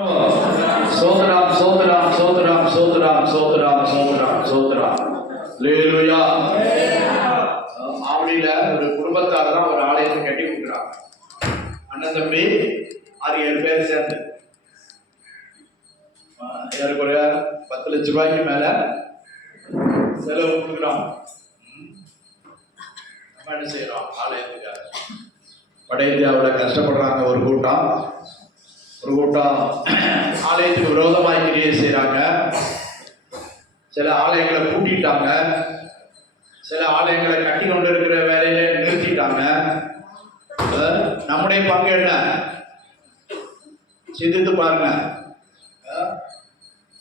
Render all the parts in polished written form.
சோதராம் சோதராம் சோதராம் சோதராம் சோதராம் சோதராம் சோதராம் அல்லேலூயா. ஆவடியில ஒரு குடும்பத்தார் தான் ஒரு ஆலயத்தை கட்டி கொடுக்குறாங்க. அண்ணன் தம்பி 6-7 பேர் சேர்ந்து ஏறக்குறைய 10 லட்சம் ரூபாய்க்கு மேல செலவு கொடுக்குறாங்க. நம்ம என்ன செய்யறோம்? ஆலயத்துக்காக வட இந்தியாவில் கஷ்டப்படுறாங்க. ஒரு கூட்டம் ஆலயத்துக்கு விரோதமாய் கிரியை செய்யறாங்க. சில ஆலயங்களை பூட்டிட்டாங்க, சில ஆலயங்களை கட்டி கொண்டு இருக்கிற வேலையில நிறுத்திட்டாங்க. நம்முடைய பங்கு என்ன? சிந்தித்து பாருங்க.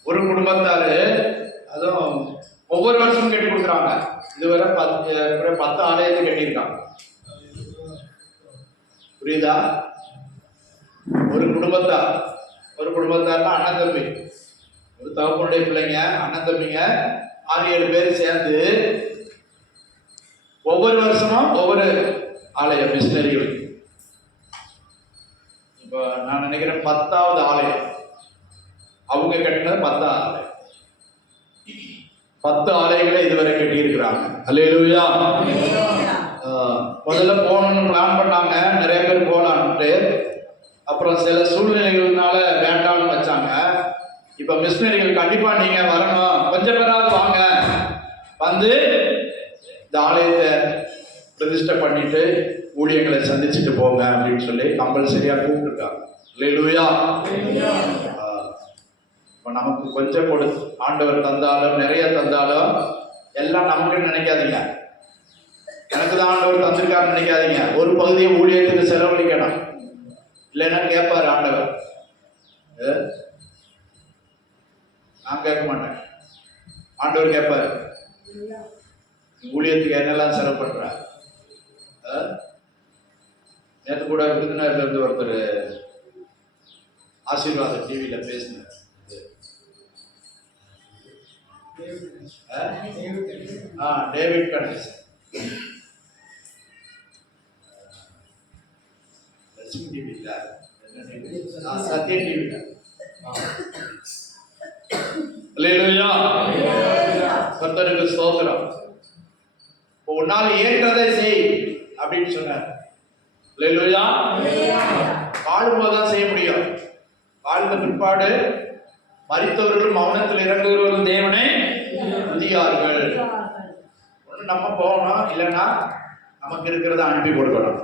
ஒரு குடும்பத்தாரு அதுவும் ஒவ்வொரு வருஷமும் கட்டி கொடுக்குறாங்க. இதுவரை 10 ஆலயத்தை கட்டியிருக்காங்க. புரியுதா? ஒரு குடும்பத்தார்னா அண்ணன் தம்பி, ஒரு தகப்பனுடைய பிள்ளைங்க, அண்ணன் தம்பிங்க 6-7 பேர் சேர்ந்து ஒவ்வொரு வருஷமும் ஒவ்வொரு ஆலய மிஷினரிகள். இப்போ நான் நினைக்கிறேன் 10வது ஆலயம் அவங்க கட்டினது 10வது ஆலயம். 10 ஆலயங்களை இதுவரை கட்டி இருக்கிறாங்க. அல்லேலூயா. முதல்ல போகணும்னு பிளான் பண்ணாங்க, நிறைய பேர் போகலான்ட்டு. அப்புறம் சில சூழ்நிலைகள்னால வேண்டாம்னு வச்சாங்க. இப்ப மிஷினரிகள் கண்டிப்பா நீங்க வரணும், கொஞ்சம் பேராவது வாங்க, வந்து இந்த ஆலயத்தை பிரதிஷ்டை பண்ணிட்டு ஊழியர்களை சந்திச்சுட்டு போங்க அப்படின்னு சொல்லி கம்பல்சரியா கூப்பிட்டுருக்காங்க. அல்லேலூயா. இப்ப நமக்கு கொஞ்சம் கொடுத்து ஆண்டவர் தந்தாலும் நிறைய தந்தாலும் எல்லாம் நமக்குன்னு நினைக்காதீங்க. எனக்கு தான் ஆண்டவர் தந்திருக்காருன்னு நினைக்காதீங்க. ஒரு பகுதியை ஊழியத்துக்கு செலவழிக்கணும். இல்லைன்னா கேட்பாரு ஆண்டவர். நான் கேட்க மாட்டேன், ஆண்டவர் கேட்பாரு, ஊழியத்துக்கு என்னெல்லாம் செலவு பண்ற. நேற்று கூட விருதுநகர்ல இருந்து ஒருத்தர் ஆசீர்வாத டிவியில பேசினார். டேவிட் கணேசன் சத்ய டிவில. கர்த்தருக்கு ஸ்தோத்திரம். உன்னால் ஏற்றதை செய் அப்படின்னு சொன்னார். அல்லேலூயா. வாழும்போதுதான் செய்ய முடியும். வாழ்ந்த பிற்பாடு மரித்தவர்கள் மௌனத்தில் இறங்குகிறவர்கள் தேவனை துதியார்கள். ஒண்ணு நம்ம போகணும், இல்லைன்னா நமக்கு இருக்கிறத அனுப்பி கொடுக்கணும்.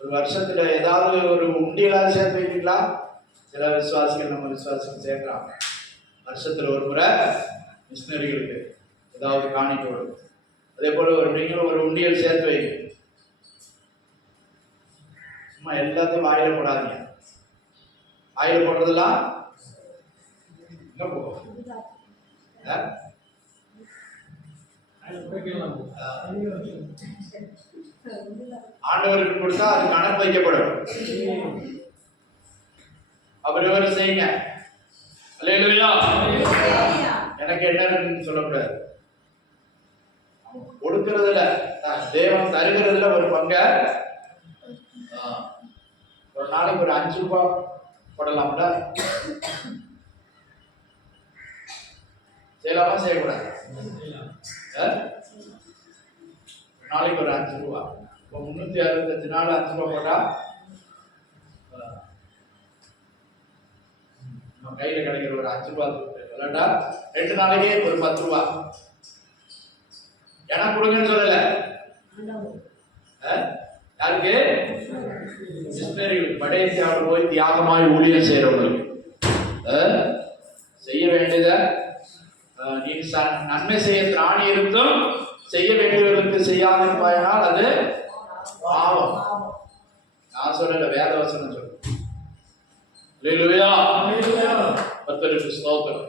ஒரு வருஷத்துல ஏதாவது ஒரு உண்டியலாவது சேர்த்து வைக்கிறீங்களா? சில விசுவாசிகள், நம்ம விசுவாசிகள் சேர்க்கிறாங்க. வருஷத்துல ஒரு முறை மிஷினரிகளுக்கு ஏதாவது காணிக்க வரும். அதே போல நீங்களும் ஒரு உண்டியல் சேர்த்து வைங்க. சும்மா எல்லாத்தையும் வாயில போடாதீங்க. வாயில போடுறதெல்லாம் எங்க போகும்? ஆண்டவருக்கு கொடுத்தா அது கணக்கு வைக்கப்படும். அவர் செய்யுங்க. அல்லேலூயா. எனக்கு என்ன சொல்லக்கூடாது. கொடுக்கறதுல, தேவன் தருகிறதுல ஒரு பங்க. ஒரு நாளைக்கு ஒரு 5 ரூபாய் போடலாம்ல? செய்யலாமா செய்யக்கூடாது? நாளைக்கு ஒரு 5 ரூபாய். இப்போ 365 நாள் 5 ரூபாய் போட்டா நம்ம கையில கிடைக்கிற ஒரு 5 ரூபாய் விளையாட்டா 2 நாளைக்கே ஒரு 10 ரூபாய். எனக்கு கொடுங்கன்னு சொல்லல. யாருக்கு? மிஷினரிகள் படையத்தியாவில் போய் தியாகமாய் ஊழியம் செய்யறவங்களுக்கு செய்ய வேண்டியத நீ நன்மை செய்ய திராணி இருந்தும் செய்ய வேண்டியவர்களுக்கு செய்யாதிருப்பாயினால் அது பாவம். நான் சொல்லல, வேதவசனம் சொல்ல. அல்லேலூயா. கர்த்தருக்கு ஸ்தோத்திரம்.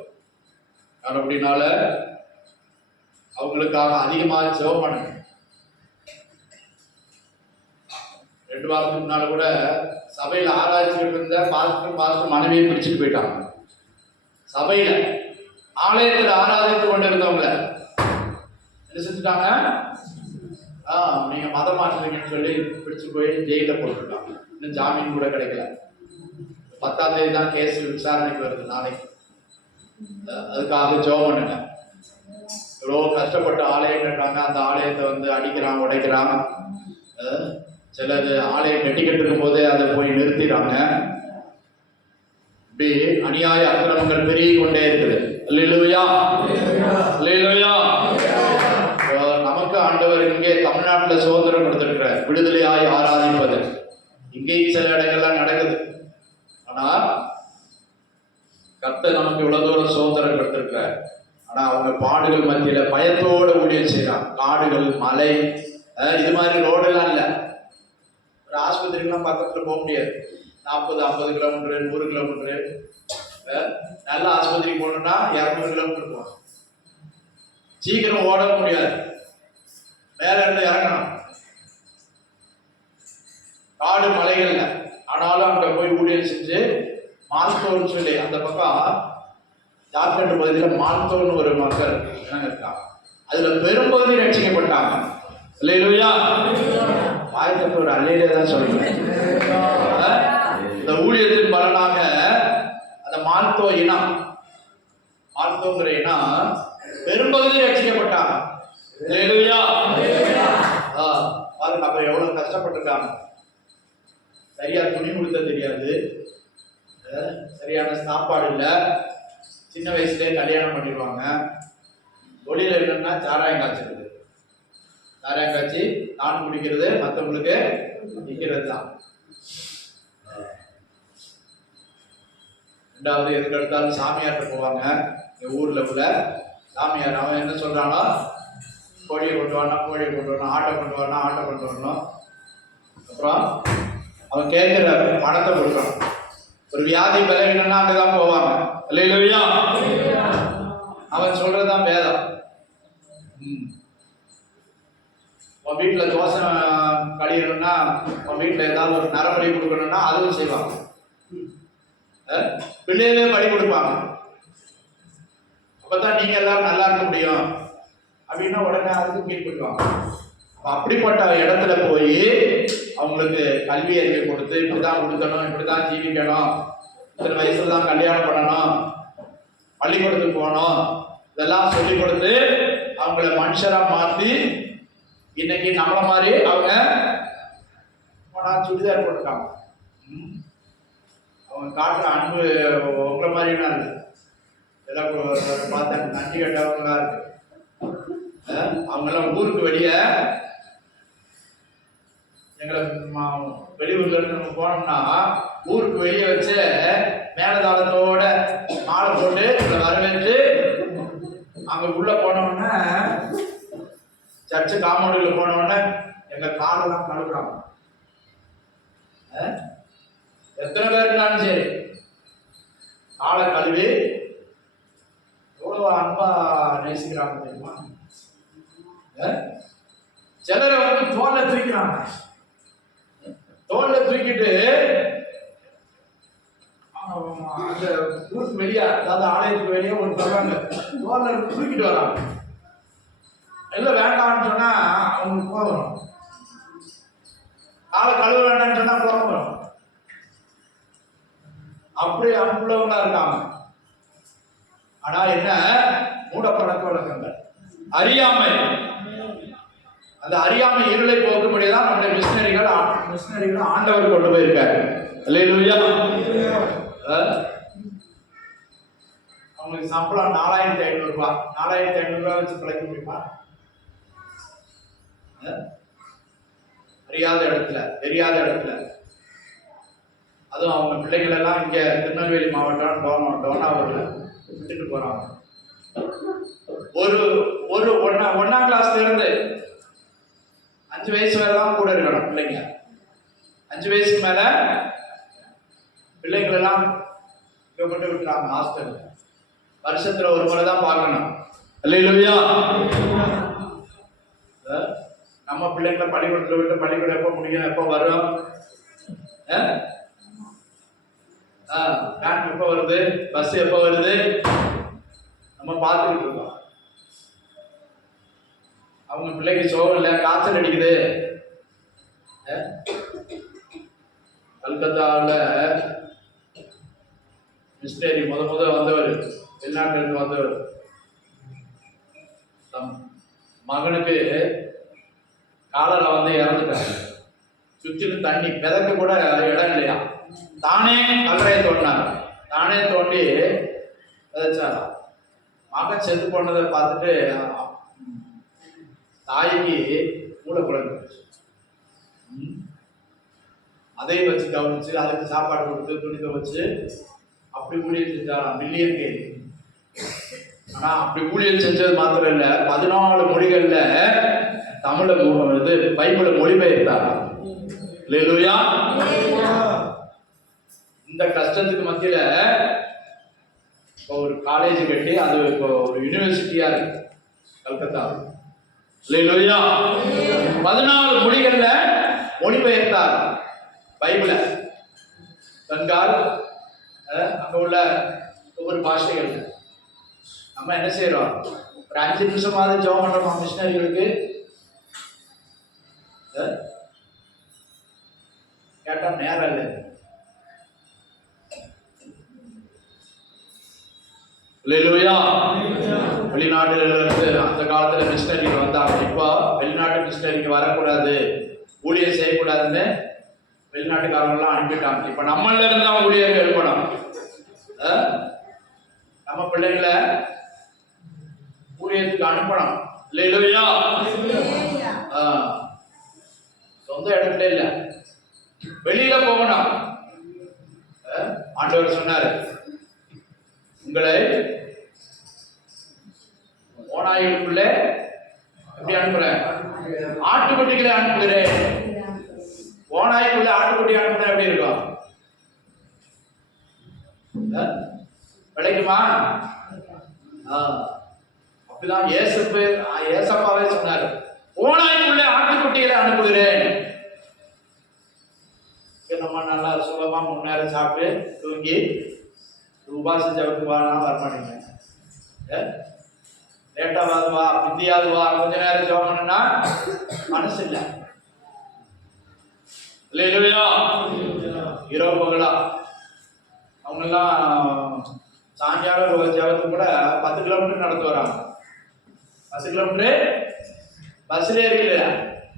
அப்படினால அவங்களுக்காக அதிகமாக ஜெபம் பண்ணுங்க. 2 வாரத்துக்கு முன்னால கூட சபையில ஆராய்ச்சிட்டு இருந்த பாஸ்டர் மனைவியை பிடிச்சிட்டு போயிட்டாங்க. சபையில ஆலயத்தில் ஆராதித்து கொண்டு இருந்தவங்க என்ன செஞ்சுட்டாங்க? நீங்க மதம் மாற்றுறீங்கன்னு சொல்லி பிடிச்சு போய் ஜெயில போட்டுருக்காங்க. இன்னும் ஜாமீன் கூட கிடைக்கல. 10ஆம் தேதி தான் கேஸ் விசாரணைக்கு வருது நாளைக்கு. அதுக்காக ஜெபம் பண்ணுங்க. எவ்வளோ கஷ்டப்பட்ட ஆலயம் கட்டுறாங்க, அந்த ஆலயத்தை வந்து அடிக்கிறான், உடைக்கிறான். சிலர் ஆலயம் கட்டிக்கிட்டு இருக்கும் போதே அதை போய் நிறுத்திடுறாங்க. இப்படி அநியாய அக்கிரமங்கள் பெருகி கொண்டே இருக்குது. அல்லேலூயா, அல்லேலூயா. நமக்கு ஆண்டவர் இங்கே தமிழ்நாட்டில் சுதந்திரம் கொடுத்திருக்கிறார், விடுதலையாய் ஆராதிப்பது. இங்கேயும் சில இடங்கள்லாம் நடக்குது. ஆனா கர்த்தர் நமக்கு இவ்வளவு தூரம் சுதந்திரம் கொடுத்திருக்கிறார். ஆனா அவங்க பாடுகள் மத்தியில பயத்தோட ஊழியம் செய்யறாங்க. காடுகள், மலை, இது மாதிரி ரோடெல்லாம் இல்லை. ஒரு ஆஸ்பத்திரிக்கெல்லாம் பக்கத்துல போக முடியாது. 40-50 கிலோமீட்டர், 100 கிலோமீட்டர். நல்ல ஆஸ்பத்திரிக்கு போகணும்னா 200 கிலோமீட்டர் போகணும். சீக்கிரம் ஓட முடியாது, மேல இருந்து இறங்கணும். காடு மலைகள்ல. ஆனாலும் அங்க போய் ஊழியம் செஞ்சு மால்தோன்னு சொல்லி அந்த பக்கம் ஜார்க்கண்ட் பகுதியில் மால்தோன்னு ஒரு மக்கள் இனங்க இருக்காங்க. அதுல பெரும்பகுதி ரட்சிக்கப்பட்டாங்க. அல்லேலூயா. வாய்ப்பு ஒரு அல்லேலூயா தான் சொல்றேன். இந்த ஊழியத்தின் பலனாக அந்த மால்தோ இனம், மால்தோங்கிற இனம் பெரும்பகுதி ரட்சிக்கப்பட்டாங்க. அல்லேலூயா. பாருங்க, அப்ப எவ்வளவு கஷ்டப்பட்டிருக்காங்க. சரியா துணி கொடுத்த தெரியாது, சரியான சாப்பாடு இல்லை, சின்ன வயசுலேயே கல்யாணம் பண்ணிடுவாங்க. தொழில் என்னன்னா சாராயம் காய்ச்சிருது. சாராயம் காய்ச்சி நான் குடிக்கிறது, மற்றவங்களுக்கு விற்கிறது தான். ரெண்டாவது எதுக்கு எடுத்தாலும் சாமியார்கிட்ட போவாங்க. எங்கள் ஊரில் உள்ள சாமியார் அவன் என்ன சொல்கிறானோ, கோழியை கொண்டு வரணும், கோழியை கொண்டு வரணும், ஆட்டை கொண்டு வரணும், ஆட்டை கொண்டு வரணும். அப்புறம் அவன் கேட்குற பணத்தை கொடுக்கணும். ஒரு வியாதி பலவீனம்னா அங்கதான் போவாங்க. அல்லேலூயா. அவன் சொல்றதுதான் வேதம். உன் வீட்டுல தோசை கழியணும்னா, உன் வீட்டுல ஏதாவது ஒரு நரபலி கொடுக்கணும்னா அதுவும் செய்வாங்க. பிள்ளைகளே பலி கொடுப்பாங்க. அப்பதான் நீங்க எல்லாரும் நல்லா இருக்க முடியும் அப்படின்னா உடனே அதுக்கு கீழ்படுவாங்க. அப்படிப்பட்ட இடத்துல போய் அவங்களுக்கு கல்வி அறிவை கொடுத்து, இப்படிதான் கொடுக்கணும், இப்படிதான் ஜீவிக்கணும், இத்தனை வயசுல தான் கல்யாணம் பண்ணணும், பள்ளிக்கூடத்துக்கு போகணும், இதெல்லாம் சொல்லி கொடுத்து அவங்கள மனுஷரா மாற்றி இன்னைக்கு நம்மள மாதிரி அவங்க சுடிதார் போட்டுருக்காங்க. அவங்க காட்டுற அன்பு உங்களை மாதிரினா இருக்கு. எல்லாம் பார்த்தா நன்றி கட்டவங்களா இருக்கு. அவங்கெல்லாம் ஊருக்கு வெளியே, எங்களை வெளியூர்ல இருந்து நம்ம போனோம்னா ஊருக்கு வெளியே வச்சு மேலதாளத்தோட மாலை போட்டு வரவேற்று அங்க உள்ள போனோம்னா, சர்ச்சு காம்பவுண்டுல போனோம்னா எங்க காலெல்லாம் கழுவுறாங்க. எத்தனை பேர் இருந்தாலும் சரி காலை கழுவி எவ்வளவு அன்பா நேசிக்கிறாங்க தெரியுமா? சிலரை வந்து தோல்ல தூக்கிறாங்க. தோல்ல தூக்கிட்டு அந்த ஊருக்கு வெளியே, அதாவது ஆலயத்துக்கு வெளியே ஒரு சொல்றாங்க, தோல்ல தூக்கிட்டு வராங்க. எல்லாம் வேண்டாம்னு சொன்னா அவங்களுக்கு கோபம் வரும். காலை கழுவ வேண்டாம்னு சொன்னா கோபம் வரும். அப்படி அன்புள்ளவங்களா இருக்காங்க. ஆனா என்ன, மூட பழக்க வழக்கங்கள், அறியாமை, அந்த அறியாமை இருளை போக்கும்படிதான் நம்முடைய மிஷினரிகள் ஆண்டவர் கொண்டு போயிருக்காரு. அல்லேலூயா. அவங்களுக்கு சம்பளம் 4500 ரூபாய். 4500 ரூபாய் வச்சு பிழைக்க முடியுமா? அறியாத இடத்துல, தெரியாத இடத்துல. அதுவும் அவங்க பிள்ளைகள் எல்லாம் இங்க திருநெல்வேலி மாவட்டம் டோனாவூர்ல விட்டுட்டு போறாங்க. ஒரு ஒன்னாம் கிளாஸ்ல இருந்து 5 வயசு வரை தான் கூட இருக்கணும் பிள்ளைங்க. 5 வயசுக்கு மேல பிள்ளைகள் எல்லாம் இங்க கொண்டு விட்டுறாங்க ஹாஸ்டல். வருஷத்துல ஒரு முறை தான் பார்க்கணும். அல்லேலூயா. நம்ம பிள்ளைங்களை பள்ளிக்கூடத்துல விட்டு பள்ளிக்கூடம் எப்போ முடியும், எப்போ வரும், வேன் எப்போ வருது, பஸ் எப்போ வருது, நம்ம பார்த்துக்கிட்டு இருக்கோம். அவங்க பிள்ளைக்கு சோகம் இல்லை, காய்ச்சல் அடிக்குது. கல்கத்தாவில் மிஷினரி முத வந்தவர், வெளிநாட்டிலிருந்து வந்தவர். தம் மகனுக்கு காலரை வந்து இறந்துட்டாரு. சுற்றிலும் தண்ணி மிதக்க கூட இடம் இல்லையா. தானே கல்லறையை தோண்டினார். தானே தோண்டி விதைச்சாரா. மகன் செத்து போனதை பார்த்துட்டு தாய்க்கு மூளை குழம்பு. அதையும் வச்சு கவனிச்சு அதுக்கு சாப்பாடு கொடுத்து துணி துவைச்சு அப்படி ஊழியர் செஞ்சாராம். மில்லியன் கேள்வி. ஆனா அப்படி ஊழியர் செஞ்சது மாத்திரம் இல்ல, 14 மொழிகள்ல தமிழ இது பைபிளை மொழிபெயர்த்தாராம். அல்லேலூயா. இந்த கஷ்டத்துக்கு மத்தியில இப்போ ஒரு காலேஜ் கட்டி அது இப்போ ஒரு யூனிவர்சிட்டியா இருக்கு கல்கத்தா. அல்லேலூயா. 14 மொழிகள்ல மொழிபெயர்த்தார் பைபிளை. பெங்கால், அங்க உள்ள ஒவ்வொரு பாஷைகள். நம்ம என்ன செய்யறோம்? ஒரு 5 நிமிஷமாவது ஜெபம் பண்றோமா மிஷினரிகளுக்கு? கேட்டா நேரம் இல்லை. அல்லேலூயா. வெளிநாடுல இருந்து அந்த காலத்துல மிஷினரிகள் வந்தாங்க. இப்போ வெளிநாட்டு மிஷினரிக்கு வரக்கூடாது, ஊழியர் செய்யக்கூடாதுன்னு வெளிநாட்டுக்காரங்களாம் அனுப்பிட்டாங்க. இப்ப நம்மள இருந்தா ஊழியர்கள் எழுப்பணும். நம்ம பிள்ளைகளை ஊழியத்துக்கு அனுப்பணும். அல்லேலூயா. சொந்த இடத்துல இல்ல, வெளியில போகணும். ஆண்டவர் சொன்னாரு, உங்களை ஓநாய்களுக்குள்ளே எப்படி அனுப்புறேன்? ஆட்டுக்குட்டிகளை அனுப்புகிறேன். ஓநாய்க்குள்ள ஆட்டுக்குட்டி அனுப்புனா எப்படி இருக்கும்? கிடைக்குமா? அப்படிதான் ஏசப்பாவே சொன்னாரு, ஓநாய்க்குள்ள ஆட்டுக்குட்டிகளை அனுப்புகிறேன். நம்ம நல்லா சுலமா முன்னேற சாப்பிட்டு தூங்கி உபாச ஜபத்துக்கு வானா வரமாட்டீங்க. லேட்டாவது வா, பிந்தியாவது வா, கொஞ்ச நேரம் ஜபம் பண்ணுனா மனசு இல்லை. அல்லேலூயா. இரவு பகலா அவங்கெல்லாம் சாயங்காலம் ஜபத்துக்கு கூட 10 கிலோமீட்டர் நடந்து வராங்க. 10 கிலோமீட்டர் பஸ்ல ஏறிக்கல,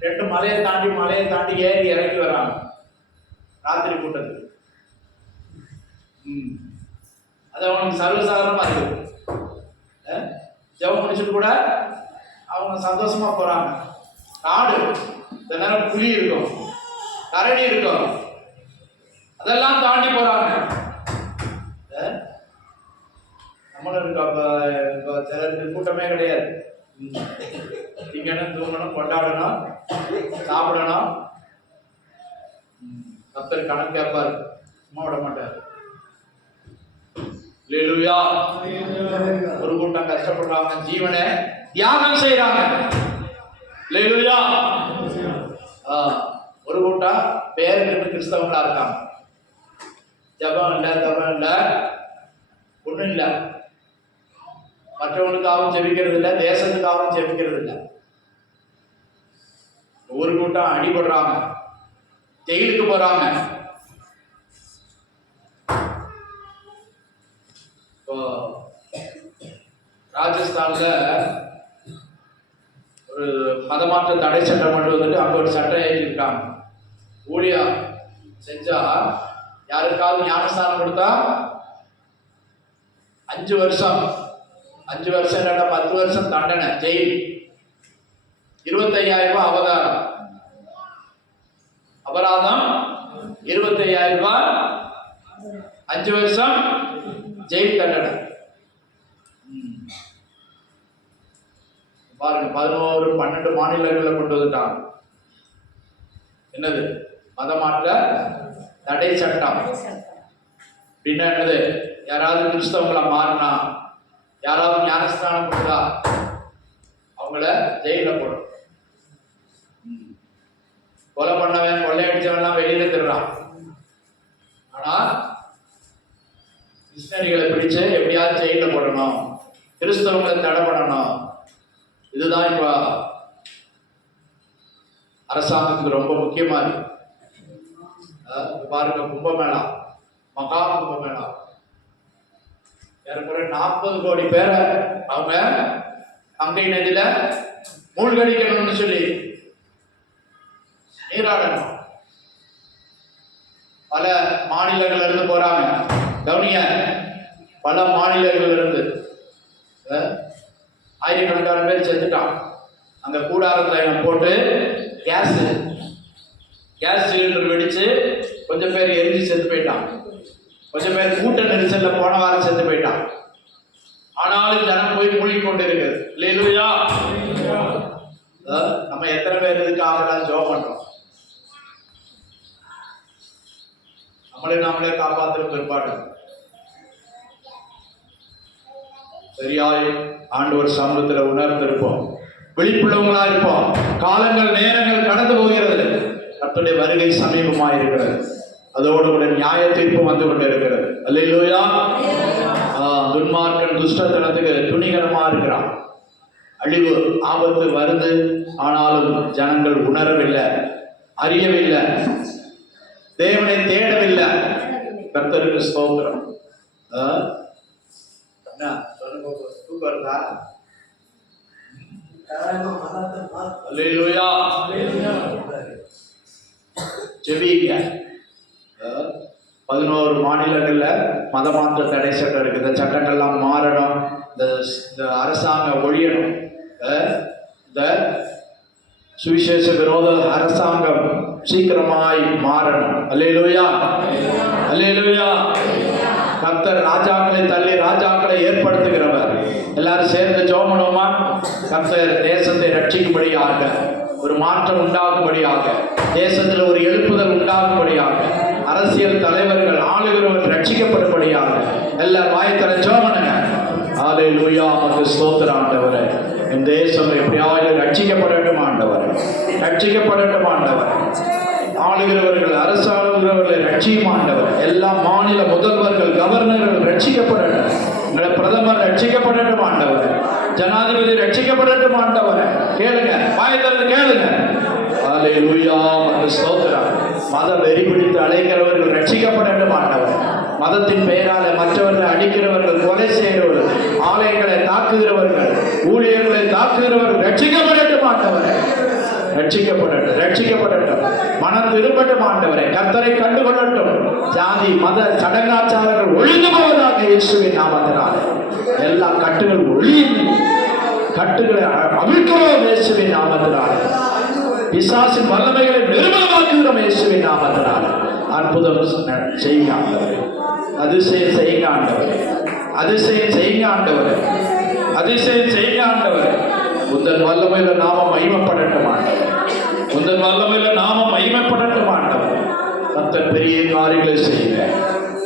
2 மலையை தாண்டி ஏறி இறங்கி வராங்க ராத்திரி கூட்டத்துக்கு. அது அவனுக்கு சர்வசாதாரணமா இருக்கு. ஜெபம் முடிச்சுட்டு கூட அவங்க சந்தோஷமா போறாங்க. காடு இந்த நேரம் புலி இருக்கும், கரடி இருக்கும், அதெல்லாம் தாண்டி போறாங்க. நம்மளும் இருக்கா. சிலருக்கு கூட்டமே கிடையாது. திங்கணும், தூங்கணும், கொண்டாடணும், சாப்பிடணும். கர்த்தர் கணக்கு கேட்பாரு, சும்மா விட மாட்டார். அல்லேலூயா. ஒரு கூட்டம் கஷ்டப்படுறாங்க, ஜீவனை தியாகம் செய்யறாங்க. அல்லேலூயா. ஒரு கூட்டம் பேருக்கு கிறிஸ்தவங்களா இருக்காங்க. ஜபம் இல்லை, தபம் இல்லை, ஒண்ணும் இல்லை. மற்றவங்களுக்காகவும் ஜெபிக்கிறது இல்லை, தேசத்துக்காகவும் ஜெபிக்கிறது இல்லை. ஒரு கூட்டம் அடிபடுறாங்க, ஜெயிலுக்கு போறாங்க. ராஜஸ்தான்ல ஒரு மதமாற்ற தடை சட்டம் கொண்டு வந்துட்டு அங்க ஒரு சட்டம் ஏற்றிருக்காங்க. ஊழியா செஞ்சா யாருக்காவது ஞானஸ்தானம் கொடுத்தா 5 வருஷம் இல்லாட்டா 10 வருஷம் தண்டனை, ஜெயில். 25,000 ரூபாய் அபராதம், 25,000 ரூபாய், 5 வருஷம் ஜெயில் தண்டனை. பாருங்க, 11 12 மாநிலங்களில் கொண்டு வந்துட்டாங்க. என்னது? மதமாற்ற தடை சட்டம். பின்ன என்னது? யாராவது கிறிஸ்தவங்களா மாறினா, யாராவது ஞானஸ்தானம் கொடுத்தா அவங்கள ஜெயில போடும். கொலை பண்ணவன், கொள்ளையடிச்சவன்லாம் வெளியில திருறான். ஆனா மிஷினரிகளை பிடிச்சு எப்படியாவது ஜெயில போடணும், கிறிஸ்தவங்களை தடை பண்ணணும். இதுதான் இப்ப அரசாங்கத்துக்கு ரொம்ப முக்கியமா இருக்கு. பாருங்க, கும்பமேளா, மகா கும்பமேளா ஏறக்குறைய 40 கோடி பேரை அவங்க கங்கை நதியில மூழ்கடிக்கணும்னு சொல்லி நீராடணும். பல மாநிலங்கள்ல இருந்து போறாங்க. கவனிங்க, பல மாநிலங்கள்ல இருந்து ஆயிரக்கணக்கான பேர் செத்துட்டான். அங்க கூடாரத்தை போட்டு கேஸ் சிலிண்டர் வெடிச்சு கொஞ்சம் பேர் எரிஞ்சு செத்து போயிட்டான். கொஞ்சம் பேர் கூட்ட நெரிசல்ல போன வாரம் செத்து போயிட்டான். ஆனாலும் ஜனம் போய் மூழ்கி கொண்டு இருக்குது. அல்லேலூயா. நம்ம எத்தனை பேர் இதுக்காக ஜெபம் பண்றோம்? நாமளே காப்பாற்றுற பிற்பாடு சரியாய் ஆண்டவர் சமூகத்துல உணர்ந்திருப்போம், விழிப்புள்ளவங்களா இருப்போம். காலங்கள் நேரங்கள் கடந்து போகிறது, கர்த்தருடைய வருகை சமீபமா இருக்கிறது. அதோடு கூட நியாய தீர்ப்பு வந்து கொண்டு இருக்கிறது. அல்லேலூயா. துன்மார்க்கன் துஷ்டத்தனத்துக்கு துணிகரமா இருக்கிறான். அழிவு ஆபத்து வருது, ஆனாலும் ஜனங்கள் உணரவில்லை, அறியவில்லை, தேவனை தேடவில்லை. கர்த்தருக்கு ஸ்தோத்திரம். அல்லேலூயா. ஜெபிங்க. 11 மாநிலங்கள்ல மதமாற்ற தடை சட்டம் இருக்கு. இந்த சட்டங்கள்லாம் மாறணும். இந்த அரசாங்கம் ஒழியணும். இந்த சுவிசேஷ விரோத அரசாங்கம் சீக்கிரமாய் மாறணும். அல்லேலூயா. அல்லேலூயா. கர்த்தர் ராஜாக்களை தள்ளி ராஜாக்களை ஏற்படுத்துகிறவர். எல்லாரும் சேர்ந்து ஜெபம் பண்ணுவோமா? கர்த்தர் தேசத்தை ரட்சிக்கும்படியாக, ஒரு மாற்றம் உண்டாகும்படியாக, தேசத்தில் ஒரு எழுப்புதல் உண்டாகும்படியாக, அரசியல் தலைவர்கள் ஆளுகிறவர்கள் ரட்சிக்கப்படும்படியாக எல்லாரும் வாய்த்தர ஜெபம் பண்ணுங்க. அல்லேலூயா. உமக்கு ஸ்தோத்திரம் ஆண்டவரே. இந்த தேசம் எப்படியாவது ரட்சிக்கப்படட்டும் ஆண்டவரே, ரட்சிக்கப்படட்டும் ஆண்டவரே. ஆளுகிறவர்கள் அரசாளுகிறவர்களை ரட்சிக்கும் ஆண்டவர். எல்லா மாநில முதல்வர்கள் கவர்னர்கள் ரட்சிக்கப்படட்டும். எங்களை பிரதமர் ரட்சிக்கப்படட்டும் ஆண்டவர். ஜனாதிபதி ரட்சிக்கப்படட்டும் ஆண்டவர். கேளுங்க, வாய்த்தரது கேளுங்க. அல்லேலூயா. உமக்கு ஸ்தோத்திரம். மத வெறி பிடித்து அழைக்கிறவர்கள் ரட்சிக்கப்படட்டும் ஆண்டவர். மதத்தின் பெயரால மற்றவர்களை அடிக்கிறவர்கள், கொலை செய்கிறவர்கள், ஆலயங்களை தாக்குகிறவர்கள், ஊழியர்களை தாக்குகிறவர்கள் ரட்சிக்கப்படட்டும் ஆண்டவர். ரட்சிக்கப்படட்டும், ரட்சிக்கப்படட்டும். மனம் திரும்பட்டும் ஆண்டவரை. கர்த்தரை கண்டுகொள்ளட்டும். ஜாதி மத சடங்காச்சாரங்கள் ஒழிந்து போவதாக இயேசுவின் நாமத்தினாலே. எல்லா கட்டுகள் ஒழியும், கட்டுகளை அவிழ்க்கிறோம் இயேசுவின் நாமத்தினாலே. பிசாசின் வல்லமைகளை நிர்மலமாக்குகிறோம் இயேசுவின் நாமத்தினாலே. அற்புதம் செய்யுங்க ஆண்டவரே, அதிசயம் செய்யுங்க ஆண்டவரே, அதிசயம் செய்யுங்க ஆண்டவரே, அதிசயம் செய்யுங்க ஆண்டவரே. உந்தன் வல்லமையில நாமம் மகிமைப்படட்டும் ஆண்டவரே, உந்தன் வல்லமையில நாமம் மகிமைப்படட்டும் ஆண்டவரே. கர்த்தர் பெரிய காரியங்களை செய்யுங்க,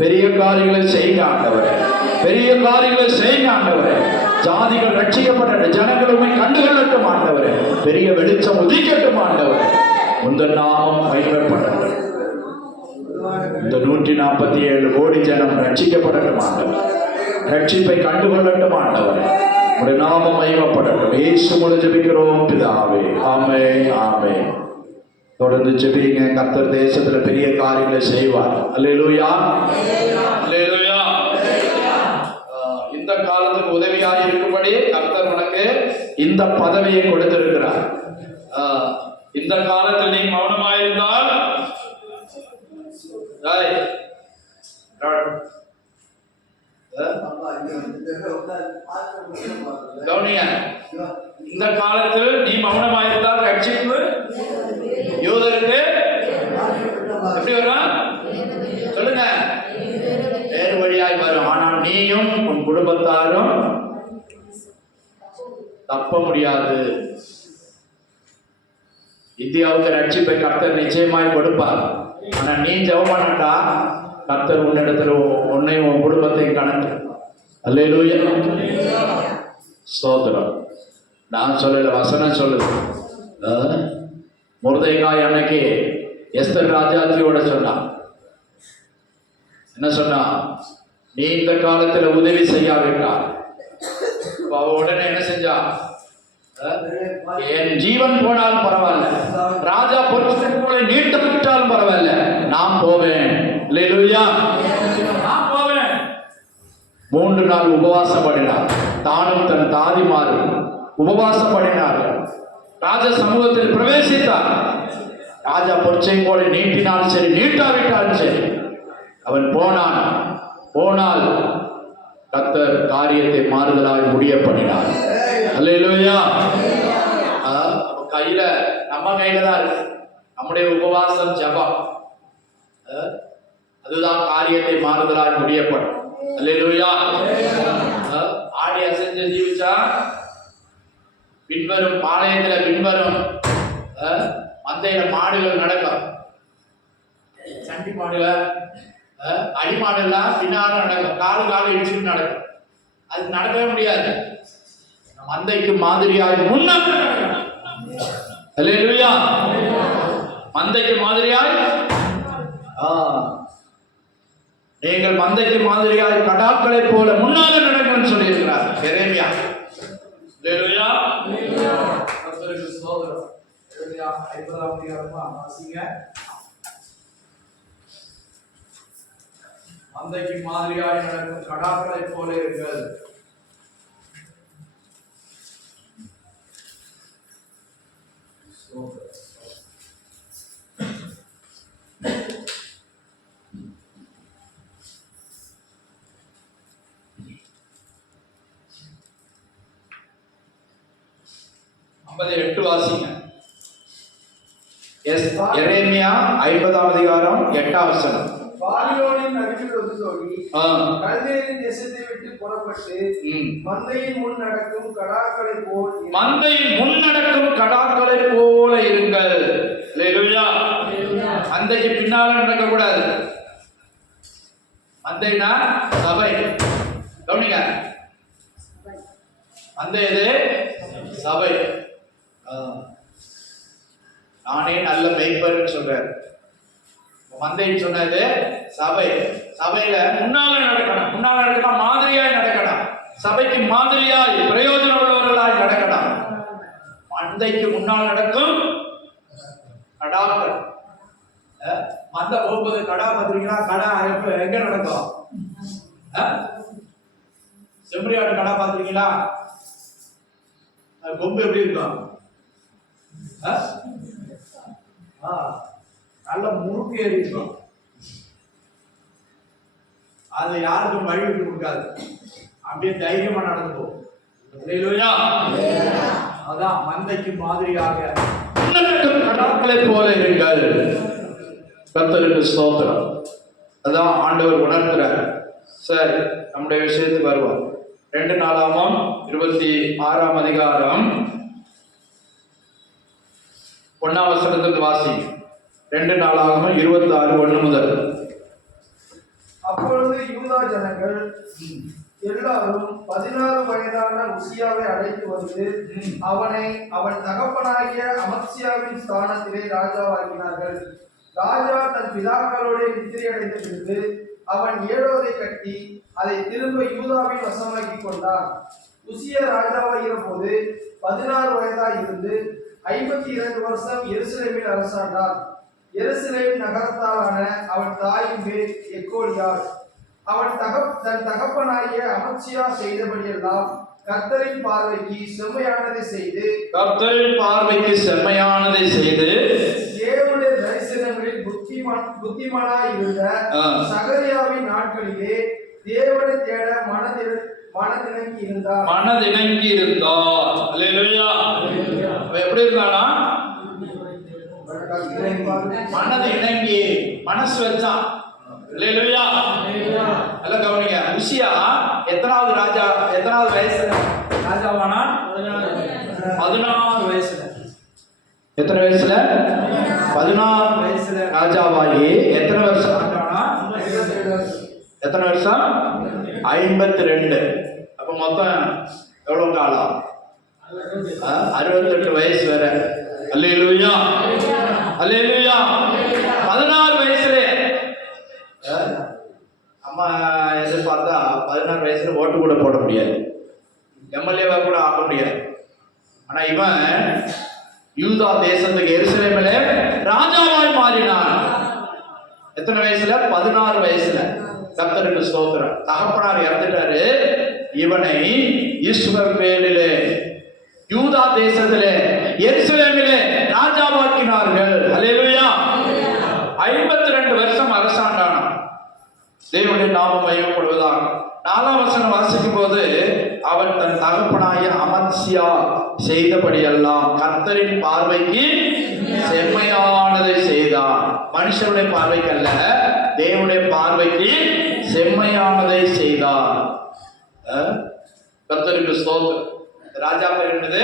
பெரிய காரியங்களை செய்யுங்க ஆண்டவரே, பெரிய காரியங்களை செய்யுங்க ஆண்டவரே. ஜாதிகள் ரட்சிக்கப்படட்டும், ஜனங்கள் உண்மை கண்டுகொள்ளட்டும் ஆண்டவரே. பெரிய வெளிச்சம் உதிக்கட்டும் ஆண்டவரே. உந்தன் நாமம் மகிமைப்படட்டும். இந்த 147 கோடி ஜனம் ரட்சிக்கப்படட்டும் ஆண்டவர். ரட்சிப்பை கண்டுகொள்ளட்டும் ஆண்டவர். உடைய நாமம் மகிமைப்படட்டும். இயேசு மூலம் ஜெபிக்கிறோம் பிதாவே. ஆமென், ஆமென். தொடர்ந்து ஜெபிங்க. கர்த்தர் தேசத்துல பெரிய காரியங்களை செய்வார். அல்லேலூயா, அல்லேலூயா. இந்த காலத்துக்கு உதவியாக இருக்கும்படி கர்த்தர் உனக்கு இந்த பதவியை கொடுத்திருக்கிறார். இந்த காலத்தில் நீ மௌனமாயிருந்தால் கவனியா, இந்த காலத்தில் நீ மௌனமாயிருந்தால் ரட்சிப்பு யூதருக்கு எப்படி வரும் சொல்லுங்க? வேறு வழியாய் வரும். ஆனால் நீயும் உன் குடும்பத்தாரும் தப்ப முடியாது. இந்தியாவுக்கு ரட்சிப்பை கர்த்தர் நிச்சயமாய் கொடுப்பார். ஆனா நீ ஜெபம் பண்ணட்டா கர்த்தர் உன்னிடத்துல உன்னையும் உன் குடும்பத்தையும் கணக்கு. அல்லேலூயா, ஸ்தோத்திரம். நான் சொல்லல, வசனம் சொல்லுது. மொர்தெகாய் அன்னைக்கு எஸ்தர் ராஜாத்தியோட சொன்னான். என்ன சொன்னா? நீ இந்த காலத்துல உதவி செய்யாவிட்டால் அவ உடனே என்ன செஞ்சா? என் ஜீவன் போனாலும் பரவாயில்ல, ராஜா பொறுப்புகளை நீட்டு விட்டாலும் பரவாயில்ல, நான் போவேன். அல்லேலூயா, நான் போவேன். 3 நாள் உபவாசம் பண்ணினார். தானும் தன் தாதிமாரும் உபவாசம் பண்ணினார்கள். ராஜ சமூகத்தில் பிரவேசித்தார். ராஜா பொற்சை போல நீட்டினாலும் சரி, நீட்டாவிட்டாலும் சரி, அவன் போனால் கர்த்தர் காரியத்தை மாறுதலாய் முடிய பண்ணினார். அல்லேலூயா. கையில நம்ம கையில தான் இருக்கு. நம்முடைய உபவாசம் ஜெபம், அதுதான் காரியத்தை மாறுதலாய் முடியப்படும். அல்லேலூயா. ஆடி அசைஞ்சு ஜீவிச்சா பின்வரும் பாளையத்துல பின்வரும் மந்தையில மாடுகள் நடக்கும். சண்டி மாடுல அடி மாடுலாம் பின்னால நடக்கும். காலு இடிச்சுட்டு நடக்கும். அது நடக்கவே முடியாது. மந்தைக்கு மாதிரியாக முன்னாடி அல்லேலூயா. மந்தைக்கு மாதிரியாய் நீங்கள் மந்தைக்கு மாதிரியாய் கடாக்களை போல முன்னால நடக்கணும்னு சொல்லி இருக்கிறார் எரேமியா. அல்லேலூயா. கர்த்தருக்கு ஸ்தோத்திரம். எரேமியா 50ஆம் அதிகாரமா வாசிங்க. மந்தைக்கு மாதிரியாய் நடக்கும் கடாக்களை போல இருங்கள். வாசிங்க. எரேமியா 50ஆம் அதிகாரம் 8ஆம் வசனம். பாபிலோனின் நடுவில் ஒரு ஜோடி கல்தேயரின் தேசத்தை விட்டு புறப்பட்டு மந்தையின் முன் நடக்கும் கடாக்களை போல இருங்கள். அல்லேலூயா. மந்தைக்கு பின்னால நடக்க கூடாது. மந்தைனா சபை. கவனிங்க, மந்தை எது? சபை. நானே நல்ல மேய்ப்பர்னு சொல்றாரு. மந்தைன்னு சொன்னது சபை. சபையில முன்னால நடக்கணும், மாதிரியாய் நடக்கணும். சபைக்கு மாதிரியாய் பிரயோஜனம் உள்ளவர்களாய் நடக்கணும். மந்தைக்கு முன்னால் நடக்கும் கடாக்கள். மந்தை போகும்போது கடா பாத்தீங்கன்னா, கடா எங்க நடக்கும்? செம்மறியாடு கடா பாத்திருக்கீங்களா? கொம்பு எப்படி இருக்கும்? நல்ல முறுக்கு ஏறி இருக்கும். அது யாருக்கும் வழி விட்டு கொடுக்காது. அப்படியே தைரியமா நடந்து போகும். அதான் மந்தைக்கு மாதிரியாக கடாக்களை போல இருங்கள். கர்த்தருக்கு ஸ்தோத்திரம். அதான் ஆண்டவர் உணர்த்துறார். சரி, நம்முடைய விஷயத்துக்கு வருவோம். 2 நாளாகமம் 26ஆம் அதிகாரம் 1ஆம் வசனத்துக்கு வாசி. 2 நாளாகமம் 26:1 முதல். அப்பொழுது யூதா ஜனங்கள் எல்லாரும் 16 வயதான உசியாவை அழைத்து வந்து அவனை அவன் தகப்பனாகிய அமத்சியாவின் ஸ்தானத்திலே ராஜாவாக்கினார்கள். ராஜா தன் பிதாக்களோடு நித்திரையடைந்த பின்பு அவன் ஏழோதை கட்டி அதை திரும்ப யூதாவின் வசமாக்கி கொண்டான். உசியா ராஜாவாகிற போது 16 வயதாய் இருந்து 52 வருஷம் எருசலேமில் அரசாண்டான். எருசலேம் நகரத்தாலான அவன் தாயின் பேர் எக்கோலியாள். அவன் தன் தகப்பனாகிய அமத்சியா செய்தபடியெல்லாம் கர்த்தரின் பார்வைக்கு செம்மையானதை செய்து தேவனுடைய தரிசனங்களில் புத்திமானாய் இருந்த சகரியாவின் நாட்களிலே தேவனை தேட மனதிணங்கி இருந்தார். அல்லேலூயா. எப்படி இருந்தானா? மனது இணங்கி மனசு வச்சான். அல்லேலூயா. நல்ல கவனிங்க. உசியா எத்தனாவது வயசுல ராஜாவானா? 16 வயசுல. எத்தனை வயசுல? 16 வயசுல ராஜாவாகி எத்தனை வருஷம் ஆண்டானா? எத்தனை வருஷம்? 52. அப்ப மொத்தம் எவ்வளவு காலம்? 68 வயசு வர. அல்லேலூயா. அல்லேலூயா. 16 வயசுல அம்மா எதிர்பார்த்தா 16 வயசுல ஓட்டு கூட போட முடியாது, எம்எல்ஏவா கூட ஆக முடியாது. ஆனா இவன் யூதா தேசத்துக்கு எருசலேமிலே ராஜாவாய் மாறினான். எத்தனை வயசுல? 16 வயசுல. கர்த்தருக்கு ஸ்தோத்திரம். தகப்பனார் இறந்துட்டாரு. இவனை இஸ்ரவேலிலே, யூதா தேசத்திலே, எருசலேமிலே ராஜாவாக்கினார்கள். அல்லேலூயா. 52 வருஷம் அரசாண்டானான். தேவனுடைய நாமம் மகிமைப்படுவதாக. 4ஆம் வசனம் வாசிக்கும் போது, அவன் தன் தகப்பனாய அமத்சியா செய்தபடியெல்லாம் கர்த்தரின் பார்வைக்கு செம்மையானதை செய்தான். மனுஷனுடைய பார்வைக்கு அல்ல, தேவனுடைய பார்வைக்கு செம்மையானதை செய்தான். கர்த்தருக்கு ஸ்தோத்திரம். ராஜா பேர் என்னது?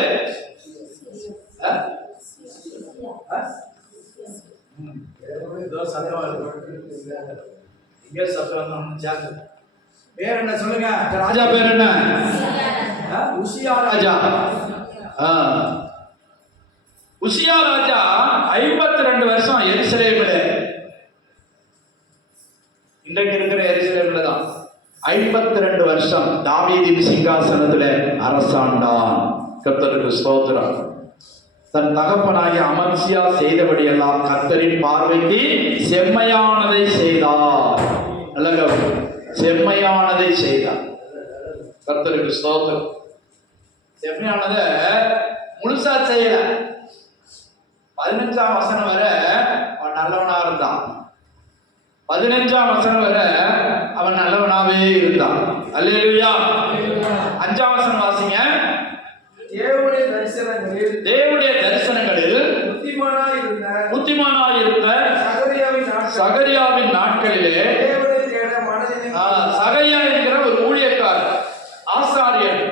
பேர் என்ன சொல்லுங்க? ராஜா பேர் என்ன? உசியா ராஜா. உசியா ராஜா 52 வருஷம் எருசலேமில், இன்றைக்கு இருக்கிற எருசலேமில் தான் 52 வருஷம் தாவீதின் சிங்காசனத்தில் அரசாண்டான். கர்த்தருக்கு ஸ்தோத்திரம். தன் தகப்பனாகிய அமத்சியா செய்தபடியெல்லாம் கர்த்தரின் பார்வைக்கு செம்மையானதை செய்தார். நல்ல செம்மையானதை செய்தார். கர்த்தருக்கு ஸ்தோத்திரம். செம்மையானதை முழுசா செய்யல. 15ஆம் வசனம் வரை அவன் நல்லவனா இருந்தான். 15ஆம் வசனம் வரை அவன் நல்லவனாவே இருந்தான். அல்லேலூயா. 5ஆம் வசனம் வாசிங்க. தேவனுடைய தரிசனங்களில் புத்திமானாய் இருந்த சகரியாவின் நாட்களிலே, சகரியா என்கிற ஒரு ஊழியக்காரர், ஆசாரியன்,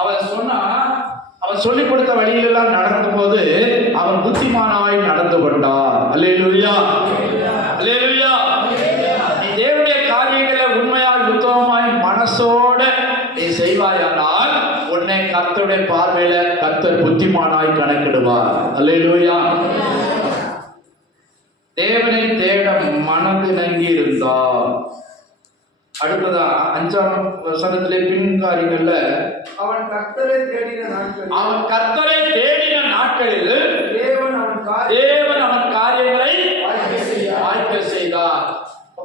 அவன் சொல்லிக் கொடுத்த வழியிலெல்லாம் நடக்கும் போது அவன் புத்திமானாய் நடந்து கொண்டான். அல்லேலூயா. அல்லேலூயா. நீ தேவனுடைய காரியங்களை உண்மையாய் உத்தமமாய் மனசோட நீ செய்வாயானால் உன்னை கர்த்தருடைய பார்வையில கர்த்தர் புத்திமானாய் கணக்கிடுவார். அல்லேலூயா. தேவனை தேட மனதிணங்கி இருந்தார். அடுத்ததா 5ஆம் வசனத்திலே பின்காரியங்கள்ல, அவன் கர்த்தரை தேடின நாட்களில் தேவன் அவன் காரியங்களை வாய்க்க செய்தார்.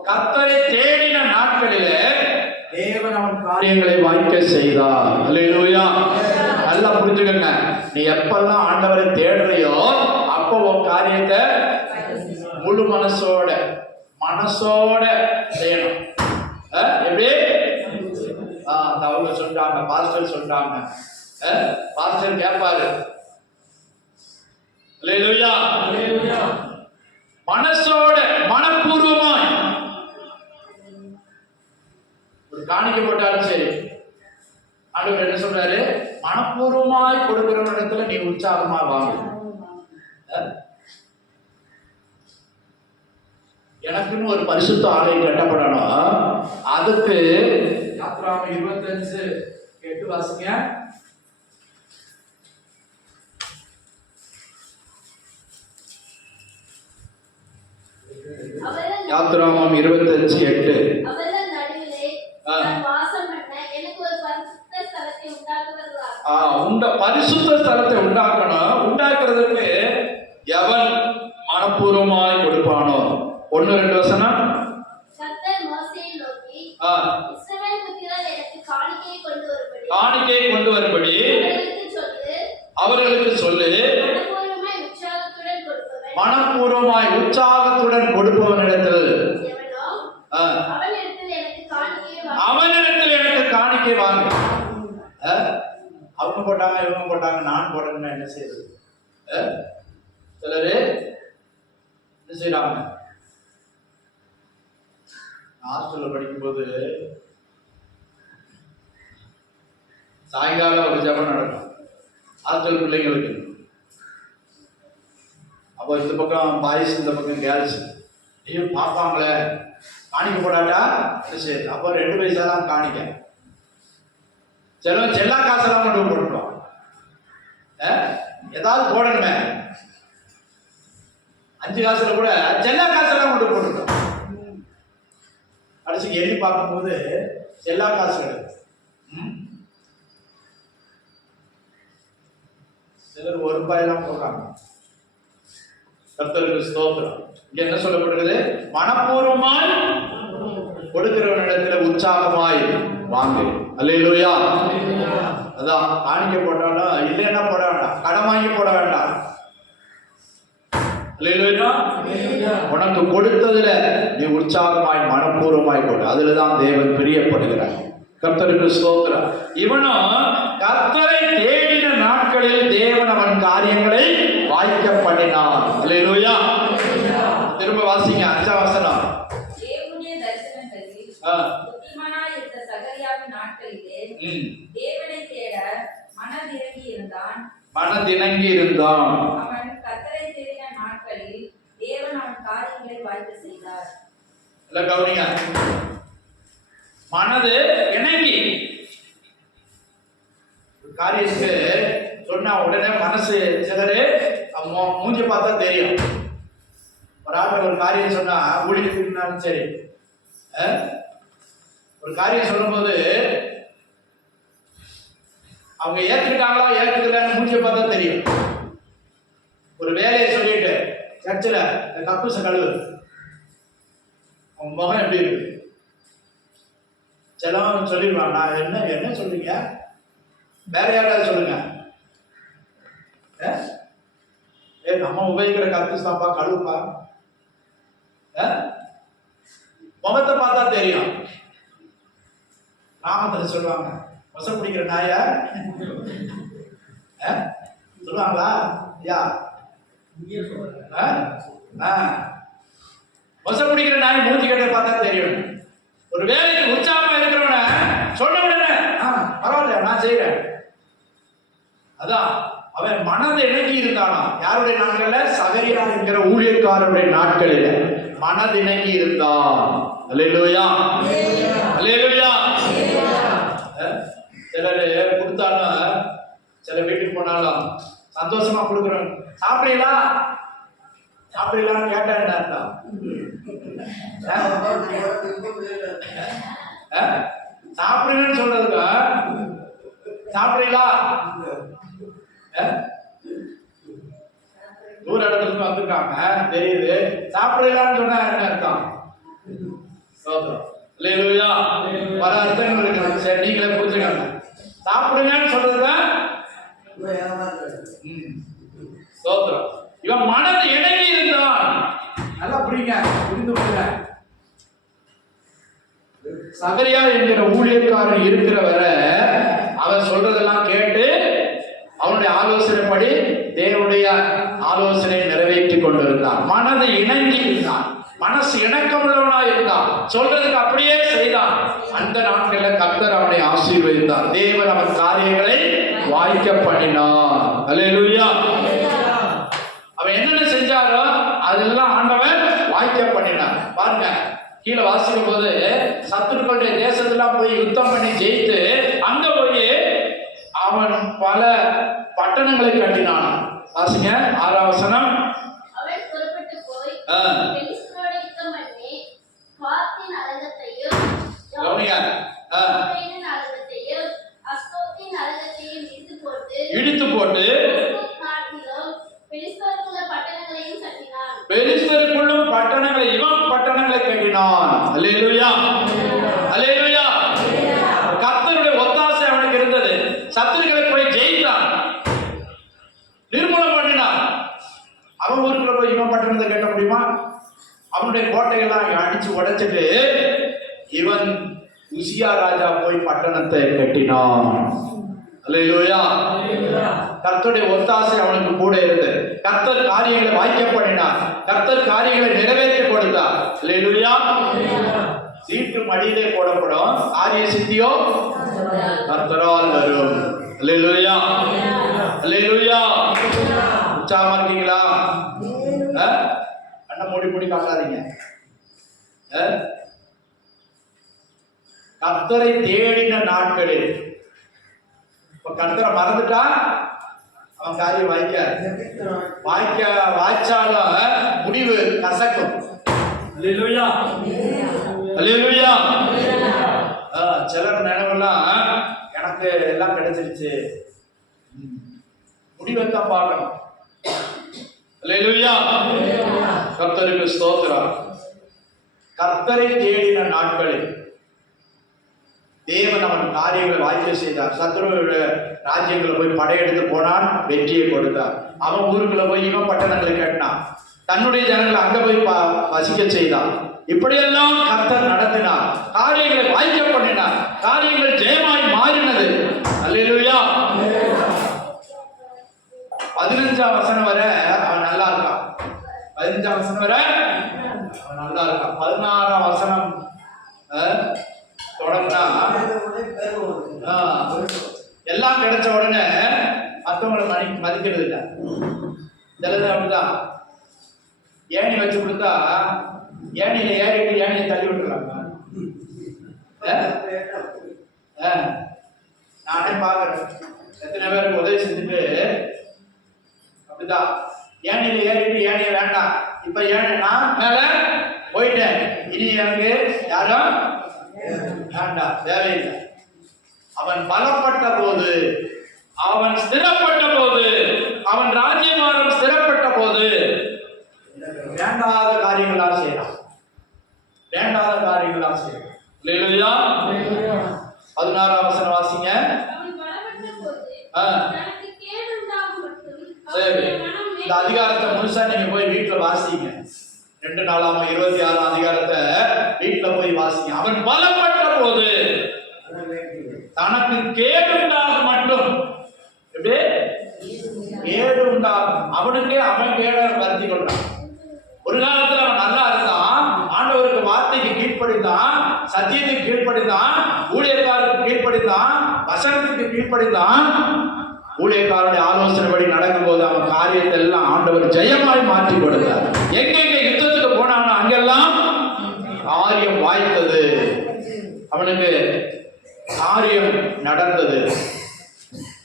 கர்த்தரை தேடின நாட்களிலே தேவன் அவன் காரியங்களை வாய்க்க செய்தார். அல்லேலூயா. நல்லா புரிஞ்சுக்கங்க. நீ எப்பெல்லாம் ஆண்டவரை தேடுறியோ அப்போ உன் காரியத்தை முழு மனசோட செய்யணும். எப்படி? அவங்க சொல்றாங்க, பாஸ்டர் சொல்றாங்க, பாஸ்டர் கேட்பாரு. அல்லேலூயா. மனசோட மனப்பூர்வமாய் ஒரு காணிக்கை போட்டாலும் சரி, ஆண்டவர் என்ன சொல்றாரு? மனப்பூர்வமாய் கொடுக்கிற இடத்துல நீ உற்சாகமா வாங்க. எனக்குன்னு ஒரு பரிசுத்த ஆலயம் கட்டப்படணும். அதுக்கு யாத்திராகமம் 25:8 வாசிங்க. யாத்திராகமம் 25:8. பரிசுத்த ஸ்தலத்தை உண்டாக்கணும். உண்டாக்குறதுக்கு எவன் மனப்பூர்வமாய் கொடுப்பானோ. 1-2 வசனம். காணிக்கை கொண்டு வரும்படி அவர்களுக்கு சொல்லு. மனப்பூர்வமாய் உற்சாகத்துடன் கொடுப்பவனிடத்தில் அவனிடத்தில் எனக்கு காணிக்கை வாங்க. அவங்க போட்டாங்க, இவங்க போட்டாங்க, நான் போடணும்னா என்ன செய்யுது? சிலரு என்ன செய்யறாங்க? ஹாஸ்டல்ல படிக்கும்போது சாயங்காலம் ஒரு ஜபம் நடக்கும் ஹாஸ்டல் பிள்ளைங்களுக்கு. அப்போ இந்த பக்கம் பாய்ஸ், இந்த பக்கம் கேர்ள்ஸ். ஐயோ பார்ப்பாங்களே, காணிக்க போடாட்டா சரி. அப்போ 2 பைசா தான் காணிக்க. சில செல்லா காசெல்லாம் கொண்டு போட்டுருவோம். ஏதாவது போடணுமே, 5 காசுல கூட செல்லா காசெல்லாம் கொண்டு போட்டுருக்கோம். கடைசிக்கு எண்ணி பார்க்கும்போது செல்லா காசு கிடையாது. சிலர் 1 ரூபாயெல்லாம் போடுறாங்க. கர்த்தருக்கு ஸ்தோத்திரம். இங்க என்ன சொல்லப்படுகிறது? மனப்பூர்வமாய் கொடுக்கிறவனிடத்துல உற்சாகமாய் வாங்கு. அல்லேலூயா. அதான் காணிக்கை போட்டாலும் இல்லைன்னா போட வேண்டாம், கடன் வாங்கி போட வேண்டாம். அல்லேலூயா. உனக்கு கொடுத்ததுல நீ உற்சாகமாய் மனப்பூர்வமாய் கொடு. அதுலதான் தேவன் பிரியப்படுகிறார். கர்த்தருக்கு ஸ்தோத்திரம். இவனும் கர்த்தரை தேடின நாட்களில் தேவன் அவன் காரியங்களை வாய்க்க பண்ணினான். அல்லேலூயா. திரும்ப வாசிங்க 5ஆம் வசனம். தேவனுடைய தரிசனங்களில் புத்திமானாய் இருந்த சகரியாவின் நாட்களிலே தேவனை தேட மனதிறங்கி இருந்தான். அவன் கர்த்தரை தேடின நாட்களில் தேவன் அவன் காரியங்களை வாய்க்க செய்தார். இல்ல கவனிங்க, மனது இணங்கி காரியத்துக்கு சொன்னா உடனே மனசு சிலரு மூஞ்சி பார்த்தா தெரியும். ஒரு ஆள் ஒரு காரியம் சொன்னா ஊழியத்துக்குனாலும் சரி, ஒரு காரியம் சொல்லும் போது அவங்க ஏற்றுக்கிட்டாங்களா ஏற்றுக்கலன்னு மூஞ்சி பார்த்தா தெரியும். ஒரு வேலையை சொல்லிட்டு சர்ச்சில் கக்கூச கழுவு, அவங்க முகம் எப்படி இருக்கு? சிலவன் சொல்லிடுவான், நான் என்ன சொல்றீங்க, வேற யாராவது சொல்லுங்க. நம்ம உபயோகிக்கிற கக்கூஸ் தான்ப்பா, கழுவுப்பா. முகத்தை பார்த்தா தெரியும். ராமத்தில் சொல்லுவாங்க, மொசை பிடிக்கிற நாய சொல்லுவாங்களா? யா மொசை பிடிக்கிற நாய் மூஞ்சி கட்ட பார்த்தா தெரியும். ஒரு வேலைக்கு உற்சாகமா இருக்கிறவன சொல்ல உடனே பரவாயில்ல நான் செய்யறேன். அதான் அவன் மனதை இணங்கி இருந்தானா. யாருடைய நாட்கள்ல? சகரியா என்கிற ஊழியக்காரருடைய நாட்களில் மனது இணங்கி இருந்தான். அல்லேலூயா, அல்லேலூயா. சிலர் கொடுத்தாலும், சில வீட்டுக்கு போனாலும் சந்தோஷமா கொடுக்குறோம். சாப்பிடீங்களா சாப்பிடலான்னு கேட்டா என்ன அர்த்தம்? சாப்பிடுங்கன்னு சொல்றதுக்கு சாப்பிடீங்களா, தூர இடத்துல வந்திருக்காங்க தெரியுது, சாப்பிடலான்னு சொன்னா என்ன அர்த்தம்? அல்லேலூயா. பல அர்த்தங்கள் இருக்கு. சரி, நீங்களே புரிஞ்சுக்கங்க. சாப்பிடுங்கன்னு சொல்றதுக்கு சோத்திரம். இவன் மனது இணங்கி இருந்தான். நல்லா புரியுங்க, புரிந்து கொள்ளுங்க. சகரியா என்கிற ஊழியக்காரன் இருக்கிற வரை அவன் சொல்றதெல்லாம் கேட்டு அவனுடைய ஆலோசனைப்படி தேவனுடைய ஆலோசனை நிறைவேற்றி கொண்டிருந்தான். மனது இணங்கி இருந்தான், மனசு இணக்கமுள்ளவனா இருந்தான், சொல்றதுக்கு அப்படியே செய்தான். அந்த நாட்களில் கர்த்தர் அவனை ஆசீர்வதித்தார். தேவன் அவன் காரியங்களை வாய்க்க பண்ணினான். அல்லேலூயா. அவன் என்னென்ன செஞ்சாரோ அதெல்லாம் ஆண்டவன் வாய்க்க பண்ணினான். பாருங்க, கீழே வாசிக்கும் போது சத்துருக்களுடைய தேசத்தெல்லாம் போய் யுத்தம் பண்ணி ஜெயித்து அங்க போய் அவன் பல பட்டணங்களை கட்டினான். வாசிங்க 6ஆம் வசனம். அவன் புறப்பட்டு போய் பெலிஸ்தரோட யுத்தம் பண்ணி காத்தின் அலங்கத்தையும் அலங்கத்தையும் அஸ்தோத்தின் அலங்கத்தையும் இடித்து போட்டு நாட்டிலும் பெலிஸ்தருக்குள்ள பட்டணங்களையும் கட்டினான். பெலிஸ்தருக்குள்ளும் பட்டணங்களை, இவன் பட்டணங்களை கட்டினான். அல்லேலூயா, அல்லேலூயா. கர்த்தருடைய ஒத்தாசை அவனுக்கு இருந்தது. சத்துருக்களை போய் ஜெயித்தான், நிர்மூலம் பண்ணினான். அவன் ஊருக்குள்ள போய் இவன் பட்டணத்தை கட்ட முடியுமா? அவனுடைய கோட்டையெல்லாம் அடிச்சு உடைச்சிட்டு இவன் உசியா ராஜா போய் பட்டணத்தை கட்டினான். அல்லேலூயா. கர்த்தருடைய ஒத்தாசை அவனுக்கு கூட இருந்தது. கர்த்தர் காரியங்களை வாய்க்க பண்ணினார். கர்த்தர் காரியங்களை நிறைவேற்றி கொடுத்தார். அல்லேலூயா. சீட்டு மடியிலே போடப்படும், காரிய சித்தியோ கர்த்தரால் வரும். அல்லேலூயா, அல்லேலூயா. உற்சாகமா இருக்கீங்களா? கண்ணை மூடி மூடி காக்காதீங்க. கர்த்தரை தேடின நாட்களில், இப்ப கர்த்தரை மறந்துட்டா அவன் காரியம் வாய்ச்சாலும் முடிவு கசக்கும். அல்லேலூயா, அல்லேலூயா. சிலர் நினைவெல்லாம் எனக்கு எல்லாம் கிடைச்சிருச்சு, முடிவைத்தான் பார்க்கணும். அல்லேலூயா. கர்த்தருக்கு ஸ்தோத்திரம். கர்த்தரை தேடின நாட்களில் தேவன் அவன் காரியங்களை வாய்ப்பு செய்தார். சத்துருவோட ராஜ்யங்களை போய் படையெடுத்து போனான், வெற்றியை கொடுத்தார். அவன் ஊருக்குள்ள போய் இவன் பட்டணங்களை கேட்டான், தன்னுடைய ஜனங்களை அங்க போய் வசிக்க செய்தான். இப்படியெல்லாம் கர்த்தர் நடத்தினார், காரியங்களை வாய்க்க பண்ணினார், காரியங்கள் ஜெயமாய் மாறினது. அல்லேலூயா. 15ஆம் வசனம் வரை அவன் நல்லா இருக்கான். 15ஆம் வசனம் வரை அவன் நல்லா இருக்கான். 16ஆம் வசனம் தொடர்ந்தா எல்லாம் கிடைச்ச உடனே மற்றவங்களை மதிக்கிறது இல்லை. சிலது அப்படிதான், ஏணி வச்சு கொடுத்தா ஏணியில ஏறிட்டு ஏணியை தள்ளி விட்டுறாங்க. நானே பாக்குறேன், எத்தனை பேருக்கு உதவி செஞ்சுட்டு அப்படிதான் ஏணியில ஏறிட்டு ஏணிய வேண்டாம், இப்ப ஏணி நான் மேல போயிட்டேன், இனி எனக்கு யாரும் வேண்டாம், தேவையில்லை. அவன் பலப்பட்ட போது, அவன் ஸ்திரப்பட்ட போது, அவன் ராஜ்யபாரம் ஸ்திரப்பட்ட போது வேண்டாத காரியங்களால் செய்யலாம், வேண்டாத காரியங்களால் செய்யலாம். அல்லேலூயா. 16ஆம் வசனம் வாசிங்க. சரி, இந்த அதிகாரத்தை முழுசா நீங்க போய் வீட்டுல வாசிங்க. 2 நாளாகமம் 26ஆம் அதிகாரத்தை வீட்டுல போய் வாசிங்க. அவன் பலப்பட்ட போது தனக்கு கேடுண்டாக மட்டும், எப்படி கேடு உண்டாகும், அவனுக்கே அவன் கேட வருத்தி கொண்டான். ஒரு காலத்துல அவன் நல்லா இருந்தான், ஆண்டவருக்கு வார்த்தைக்கு கீழ்ப்படிந்தான், சத்தியத்துக்கு கீழ்ப்படிந்தான், ஊழியக்காரருக்கு கீழ்ப்படிந்தான், வசனத்துக்கு கீழ்ப்படிந்தான். ஊழியக்காரனுடைய ஆலோசனைப்படி நடக்கும் போது அவன் காரியத்தை எல்லாம் ஆண்டவர் ஜெயமாய் மாற்றி கொடுத்தார். எங்கெங்க யுத்தத்துக்கு போனானோ அங்கெல்லாம் காரியம் வாய்த்தது, அவனுக்கு காரியம் நடந்தது.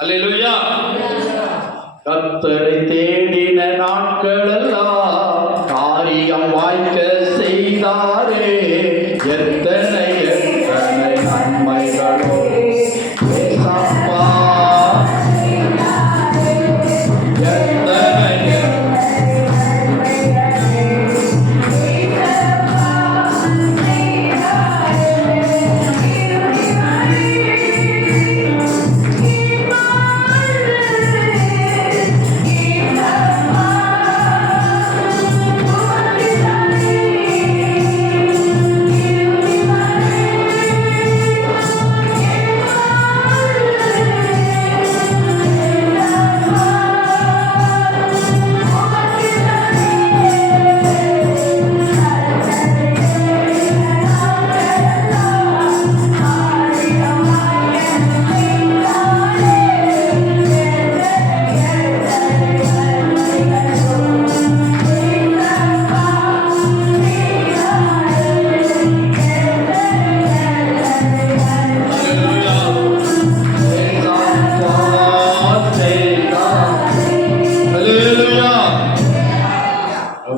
அல்லேலூயா. கர்த்தரை தேடின நாட்களெல்லாம் காரியம் வாய்க்க செய்தாரே, எத்தனை எத்தனை நன்மைகளோ ஏசப்பா,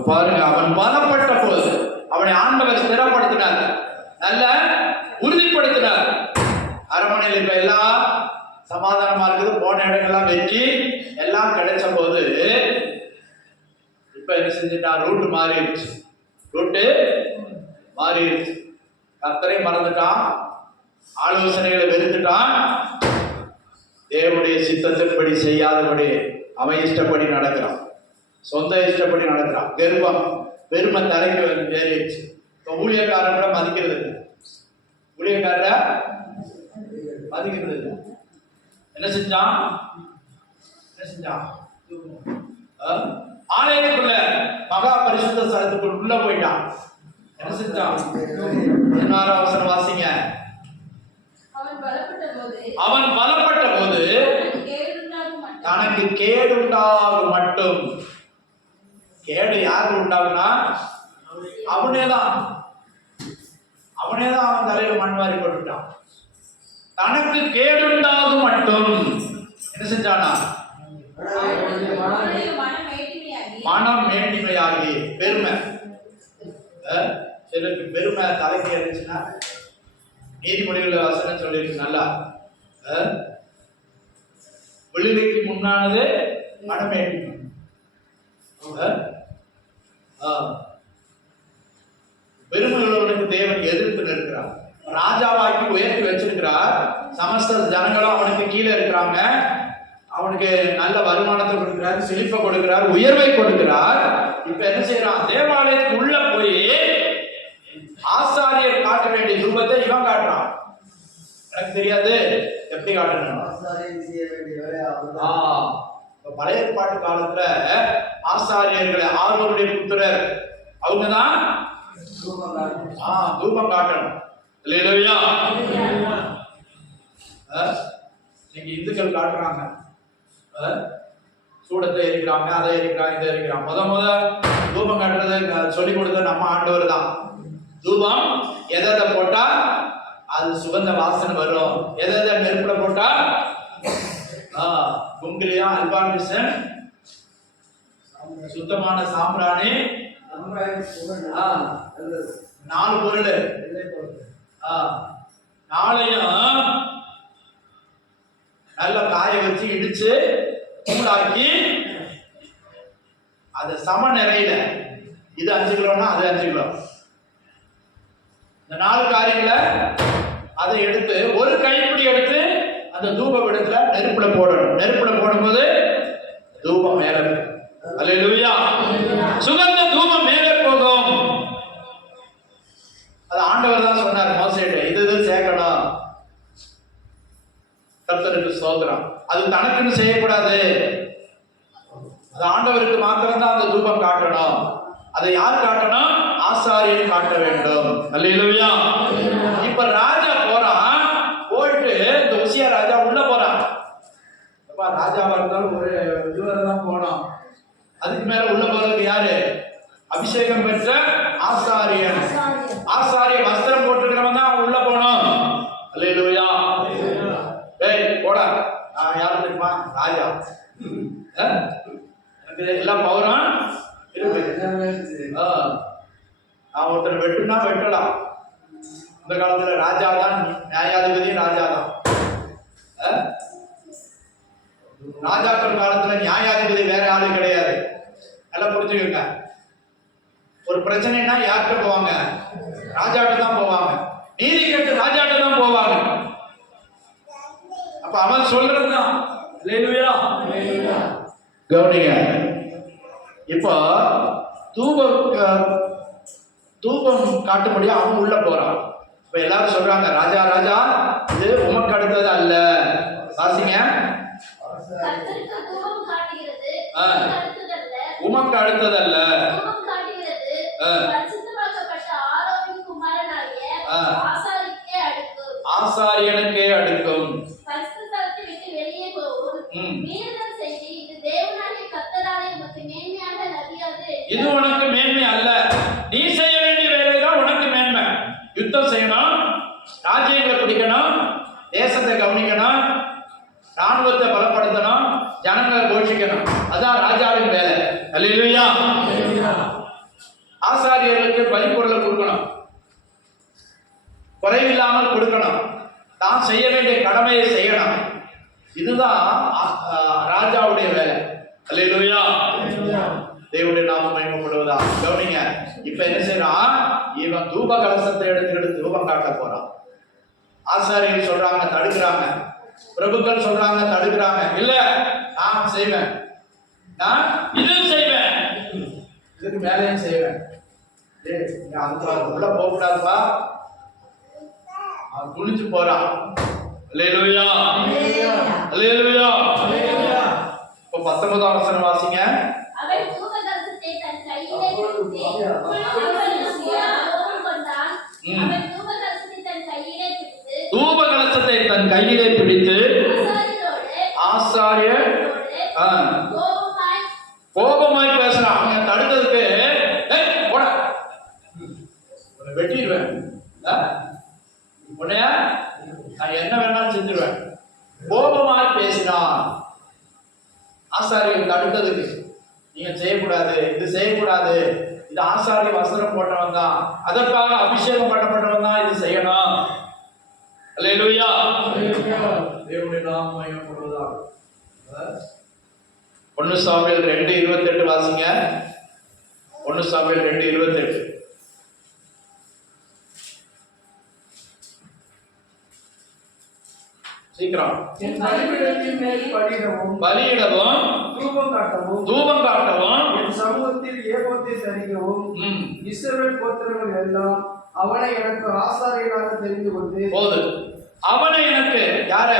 பாருங்க, அவன் பலப்பட்ட போது அவனை ஆண்டவர் ஸ்திரப்படுத்தினார், நல்ல உறுதிப்படுத்தினார். அரண்மனையில் இப்ப எல்லாம் சமாதானமா இருக்குது, போன இடங்கள்லாம் வெற்றி எல்லாம் கிடைச்ச போது இப்ப என்ன செஞ்சுட்டான், ரூட்டு மாறிடுச்சு, ரூட்டு மாறிடுச்சு. கர்த்தரை மறந்துட்டான், ஆலோசனைகளை வெறுத்துட்டான், தேவனுடைய சித்தத்தின்படி செய்யாதபடி அவன் இஷ்டப்படி நடக்கிறான், சொந்த இஷ்டப்படி நடக்கிறான். கர்வம் பெருமை தலைக்கு ஏறிடுச்சு. இப்போ ஊழியக்காரன் கூட மதிக்கிறது இல்லை, ஊழியக்கார மதிக்கிறது இல்லை. என்ன செஞ்சான், என்ன செஞ்சான், ஆலயத்துக்குள்ள மகா பரிசுத்த ஸ்தலத்துக்குள் உள்ள போயிட்டான். என்ன செஞ்சான், 16ஆம் வசனம் வாசிங்க. அவன் பலப்பட்ட போது தனக்கு கேடுண்டாகும் மட்டும், கேடு யாருக்கு உண்டாகுனா அவனேதான் அவன் தலையில மண் வாரி போட்டுட்டான். தனக்கு கேடுண்டாகும் மட்டும் என்ன செஞ்சானா, மனம் மேன்மையாகி, பெருமை, சிலருக்கு பெருமை தலைக்கு இருந்துச்சுன்னா, நீதிமொழிகள் வசனம் சொல்லியிருக்கு நல்லா, விழுகைக்கு முன்னானது மனமேன்மை. பெருமையுள்ளவனுக்கு தேவன் எதிர்த்து நிற்கிறார். ராஜாவாக்கி உயர்த்தி வச்சிருக்கிறார். சமஸ்த ஜனங்களும் அவனுக்கு கீழே இருக்கிறாங்க. அவனுக்கு நல்ல வருமானத்தை கொடுக்கிறார், செழிப்பை கொடுக்கிறார், உயர்வை கொடுக்கிறார். இப்ப என்ன செய்யறான்? தேவாலயத்துக்கு உள்ள போய் ஆசாரியர் காட்ட வேண்டிய ரூபத்தை இவன் காட்டுறான். எனக்கு தெரியாது எப்படி காட்டணும். பழைய ஏற்பாட்டு காலத்துல ஆசாரியர்களை ஆரோனுடைய புத்திரர் அவங்கதான் தூபம் காட்டணும். இல்லையா? இன்னைக்கு இந்துக்கள் காட்டுறாங்க, சூடத்தை எரிக்கிறாங்க, அதை எரிக்கிறாங்க, இதை எரிக்கிறாங்க. முத தூபம் காட்டுறது சொல்லி கொடுத்தது நம்ம ஆண்டவர் தான். தூபம் எதை போட்டா அது சுகந்த வாசனை வரும், எதை நெருப்புல போட்டா குங்கிலியா அல்பானிசன் சுத்தமான சாம்பிராணி 4 பொருள் 4ஐயும் நல்ல காய வச்சு இடிச்சு சூடாக்கி அது சம நிறையில, இது 5 கிலோனா அது 5 கிலோ, இந்த 4 காரியங்களை அதை எடுத்து ஒரு கைப்பிடி எடுத்து அந்த தூப விடத்துல நெருப்புல போடணும். நெருப்புல போடும்போது தூபம் மேல, அல்லேலூயா, சுகந்த தூபம் மேலே போகும். அது ஆண்டவர் தான் சொன்னார் மோசேட்ட, இது சேர்க்கணும். கர்த்தருக்கு ஸ்தோத்திரம். அது தனக்குன்னு செய்யக்கூடாது, அது ஆண்டவருக்கு மாத்திரம் தான் அந்த தூபம் காட்டணும். அதை யார் காட்டணும்? ஆசாரியர் காட்ட வேண்டும். அல்லேலூயா. இப்ப ராஜா போறான், போயிட்டு இந்த உசியா ராஜா உள்ள போறான். ராஜாவா இருந்தாலும் ஒரு இதுவரை தான் போனோம். அதுக்கு மேல உள்ள போறதுக்கு யாரு? அபிஷேகம் பெற்ற ஆசாரியன். ஆசாரிய வஸ்திரம் போட்டுக்கிறவன் தான் உள்ள போனோம். அல்லேலூயா. டேய் போடா, நான் யாரு தெரியுமா? ராஜா. எனக்கு எல்லாம் பௌரம் இருக்கு. நான் ஒருத்தர் வெட்டுனா வெட்டலாம். இந்த காலத்துல ராஜா தான் நியாயாதிபதி, ராஜா தான். ராஜாக்கள் காலத்துல நியாயாதிபதி வேற ஆளு கிடையாது. நல்லா புரிஞ்சுக்கோங்க. ஒரு பிரச்சனைனா யார்கிட்ட போவாங்க? ராஜாட்ட தான் போவாங்க. நீதி கேட்டு ராஜாட்ட தான் போவாங்க. அப்ப அவன் சொல்றதுதான். கவனிங்க. இப்போ தூபம் காட்டும்படி அவன் உள்ள போறான். இப்ப எல்லாரும் சொல்றாங்க, ராஜா ராஜா இது உமக்கு அடுத்தது அல்ல. வாசிங்க. உமக்கு அடுத்ததல்ல, ஆசாரியனுக்கே அடுக்கும். இது உனக்கு மேன்மை அல்ல. நீ செய்ய வேண்டிய வேலைதான் உனக்கு மேன்மை. யுத்தம் செய்யணும், ராஜ்யங்களை பிடிக்கணும், தேசத்தை கவனிக்கணும், ராணுவத்தை பலப்படுத்தணும், ஜனங்களை போஷிக்கணும். அதான் ராஜாவின் வேலை. அல்லேலூயா. ஆசாரியர்களுக்கு பலிப்பொருளை கொடுக்கணும், குறைவில்லாமல் கொடுக்கணும், தான் செய்ய வேண்டிய கடமையை செய்யணும். இதுதான் ராஜாவுடைய வேலை. அல்லேலூயா. தேவனுடைய நாமம் மகிமைப்படுவதா. கவனிங்க. இப்ப என்ன செய்யறான்? இவன் தூப கலசத்தை எடுத்துக்கிட்டு தூபம் காட்ட போறான். ஆசாரியர் சொல்றாங்க, தடுக்கிறாங்க. பிரபுக்கள் சொல்றாங்க, தடுக்கிறாங்க. இல்ல, நான் செய்வேன், நான் இது செய்வேன், இதுக்கு மேலேயும் செய்வேன். உள்ள போக கூடாதுப்பா. அவன் துணிச்சு போறான். அல்லேலூயா, அல்லேலூயா. இப்ப 19ஆம் வசனம் வாசிங்க. தூப கலசத்தை தன் கையிலே பிடித்து ஆசாரியர் கோபமாய் பேசுறான். அவன் தடுக்கிறதுக்கு போட வெட்டிடுவேன், உன்னைய நான் என்ன வேணாலும் செஞ்சிருவேன். கோபமாய் பேசினான். ஆசாரியர் தடுக்கிறதுக்கு, நீங்க செய்யக்கூடாது, இது செய்யக்கூடாது, இது ஆசாரிய வஸ்திரம் போட்டவன் தான், அதற்காக அபிஷேகம் பண்ணப்பட்டவன் தான் இது செய்யணும். அல்லேலூயா. தேவனுடைய நாமம் மகிமைப்படுவதாக. 1 சாமுவேல் 2:28 வாசிங்க. 1 சாமுவேல் 2:28. சீக்கிரம். என் பலிபீடத்தின் மேல் பலியிடவும் தூபம் காட்டவும் என் சமூகத்தில் ஏகோத்தை தரிக்கவும் இஸ்ரவேல் கோத்திரங்கள் எல்லாம் அவனை எனக்கு ஆசாரியனாக தெரிந்து கொண்டு போது. அவனை எனக்கு யார?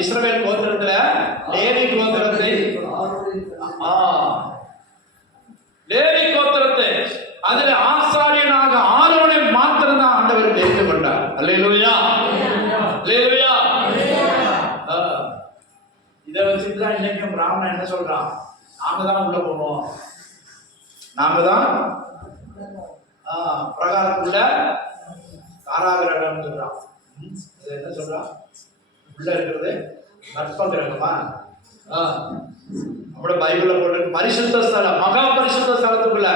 இஸ்ரவேல் கோத்திரத்துல லேவி கோத்திரத்தை லேவி கோத்திரத்தை அதுல ஆசாரியனாக ஆரோனை மாத்திரம் தான் ஆண்டவர் தெரிந்து கொண்டார். அல்லேலூயா, அல்லேலூயா. இதை வச்சுட்டுதான் இன்னைக்கும் பிராமணன் என்ன சொல்றான்? நாங்க தான் உள்ள போனோம், நாங்க தான் பிரகாரத்துள்ள காராகிரகம் சொல்றான். என்ன சொல்றான்? உள்ள இருக்கிறது கற்ப கிரகமா? அப்படி பைபிள்ல போட்டு பரிசுத்த ஸ்தலம், மகா பரிசுத்த ஸ்தலத்துக்குள்ள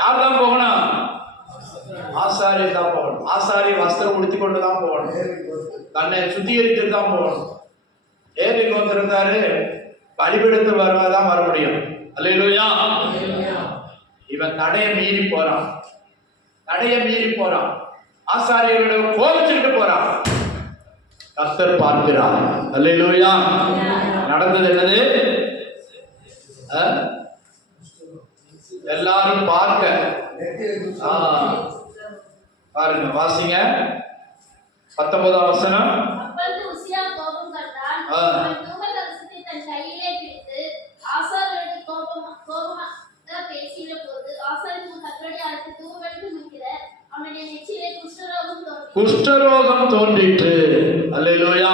யார் தான் போகணும்? ஆசாரியர் தான் போகணும். ஆசாரியர் வஸ்திரம் உடுத்தி கொண்டு தான் போகணும், தன்னை சுத்திகரித்து தான் போகணும். ஏவி கோத்திருந்தாரு, பலிபீடத்து வருவதான் வர முடியும். அல்லேலூயா. இவன் தடையை மீறி போறான், தடையை மீறி போறான், ஆசாரியர்களிடம் கோபிச்சுட்டு போறான். கர்த்தர் பார்க்கிறார். அல்லேலூயா. நடந்தது என்னது? எல்லாரும் பார்க்க. பாருங்க, வாசிங்க 19ஆம் வசனம். அப்பொழுது உசியா கோபம் கொண்டான். அவன் தூபகலசத்தை தன் கையிலே பிடித்து ஆசாரியரோடு கோபமாக பேசின போது ஆசாரியர் கர்த்தருடைய ஆலயத்தில் தூபம் நிற்கிற அவனுடைய நெற்றியிலே குஷ்டரோகம் தோன்றிற்று. அல்லேலூயா.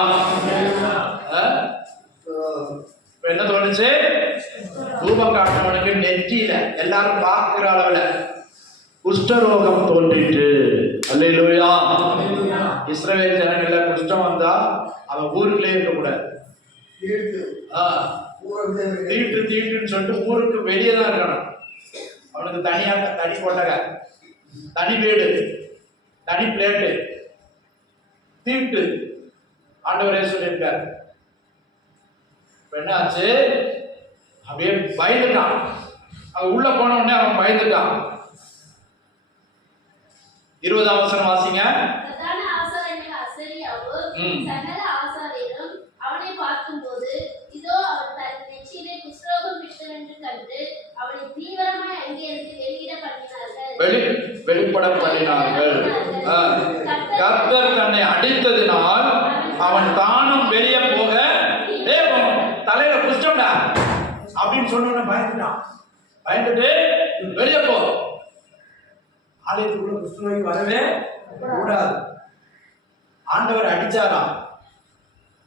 என்ன தோணுச்சு? தூபம் காட்டினவனுக்கு நெற்றியில எல்லாரும் பார்க்கிற அளவுல குஷ்டரோகம் தோன்றிற்று. அல்லேலூயா. இஸ்ரவேல் ஜனங்கள்ல குஷ்டம் வந்தா அவன் ஊருக்குள்ளே இருக்கக்கூடாது. தீட்டுன்னு சொல்லிட்டு ஊருக்கு வெளியே தான் இருக்கணும். அவனுக்கு தனியாக தனி கொட்டகை, தனி வீடு, தனி பிளேட்டு, தீட்டு ஆண்டவரே சொல்லியிருக்காரு. என்ன ஆச்சு? அப்படியே பயந்துட்டான். அவன் உள்ள போன உடனே அவன் பயந்துட்டான். 20ஆம் வசனம் வாசிங்க. பிரதான ஆசாரியனாகிய அசரியாவும் சகல ஆசாரியரும் அவனை பார்க்கும்போது இதோ அவன் தன் நெற்றியிலே குஷ்டரோகம் பிடித்தவன் என்று கண்டு அவனை தீவிரமாய் அங்கேயிருந்து வெளிப்பட பண்ணினார்கள். கர்த்தர் தன்னை அடித்ததினால் அவன் தானும் வெளியே போக தலையில குஷ்டம்டா அப்படின்னு சொன்ன பயந்துட்டான். பயந்துட்டு வெளியே போ, ஆலயத்துக்குள்ள குஷ்டநோய் வரவே கூடாது. ஆண்டவர் அடிச்சாராம்.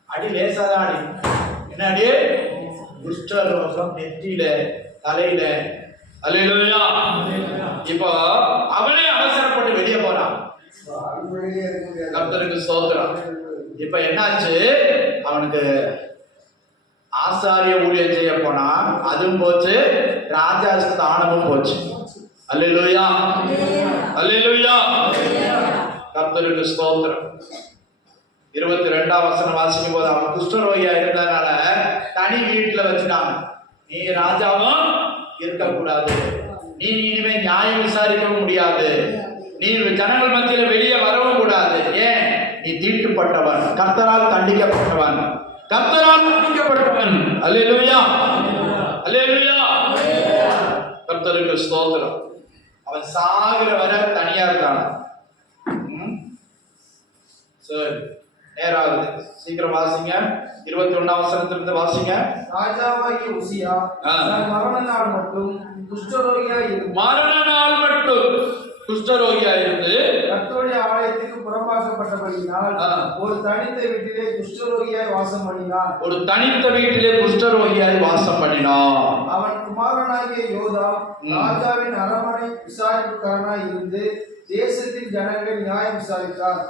அடி லேசாதான் அடி. என்ன அடி? குஷ்டரோகம் நெற்றியில, தலையில. அல்லேலூயா. இப்போ அவனே அவசரப்பட்டு வெளியே போறான். கர்த்தருக்கு ஸ்தோத்திரம். இப்ப என்னாச்சு? அவனுக்கு ஆசாரிய ஊழியம் செய்ய போனா அதுவும் போச்சு, ராஜா ஸ்தானமும் போச்சு. அல்லேலூயா, அல்லேலூயா. கர்த்தருக்கு ஸ்தோத்திரம். 22ஆம் வசனம் வாசிக்கும் போது அவன் குஷ்டரோகியா இருந்ததுனால தனி வீட்டுல வச்சுட்டாங்க. நீ ராஜாவும் இருக்கக்கூடாது, நீ இனிமே நியாயம் விசாரிக்கவும் முடியாது, நீ ஜனங்கள் மத்தியில வெளியே வரவும் கூடாது. ஏன்? நீ தீட்டுப்பட்டவன், கர்த்தரால் தண்டிக்கப்பட்டவன், கர்த்தரால் தண்டிக்கப்பட்டவன். அல்லேலூயா, அல்லேலூயா. கர்த்தருக்கு ஸ்தோத்திரம். அவன் சாகிற வரை தனியா இருந்தான். சரி, நேராகுது. சீக்கிரம் வாசிங்க. 21ஆம் வசனத்திலிருந்து வாசிங்க. ராஜாவாகிய உசியா மரண நாள் மட்டும் குஷ்டரோகியா இருந்து கர்த்தருடைய ஆலயத்துக்கு புறம்பாக்கப்பட்டபடியினால் ஒரு தனித்த வீட்டிலே குஷ்டரோகியாய் வாசம் பண்ணினான். ஒரு தனித்த வீட்டிலே குஷ்டரோகியாய் வாசம் பண்ணினான். அவன் குமாரனாகிய யோதாம் ராஜாவின் அரண்மனை விசாரிப்புக்காரனாய் இருந்து தேசத்தின் ஜனங்களை நியாயம் விசாரித்தார்.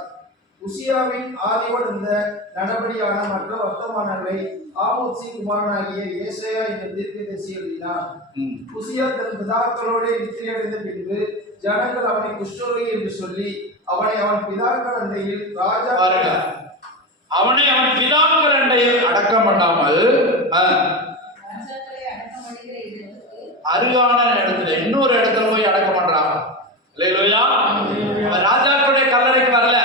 உசியாவின் ஆதியோடு இந்த நடபடியான மற்ற வர்த்தமானங்களை ஆமோத்சின் குமாரனாகிய ஏசாயா என்ற தீர்க்கதரிசி எழுதினார். உசியா தன் பிதாக்களோடு நித்திரையடைந்த பின்பு ஜனங்கள் அவனை குஷ்டரோகி என்று சொல்லி அவனை அவன் பிதாக்கள் அண்டையில் ராஜா அவனை அவன் பிதாக்கள் அண்டையில் அடக்கம் பண்ணாமல் அருகான இடத்துல இன்னொரு இடத்துல போய் அடக்கம் பண்றாங்க. இல்லையா? அவன் ராஜாக்களுடைய கல்லறைக்கு வரல,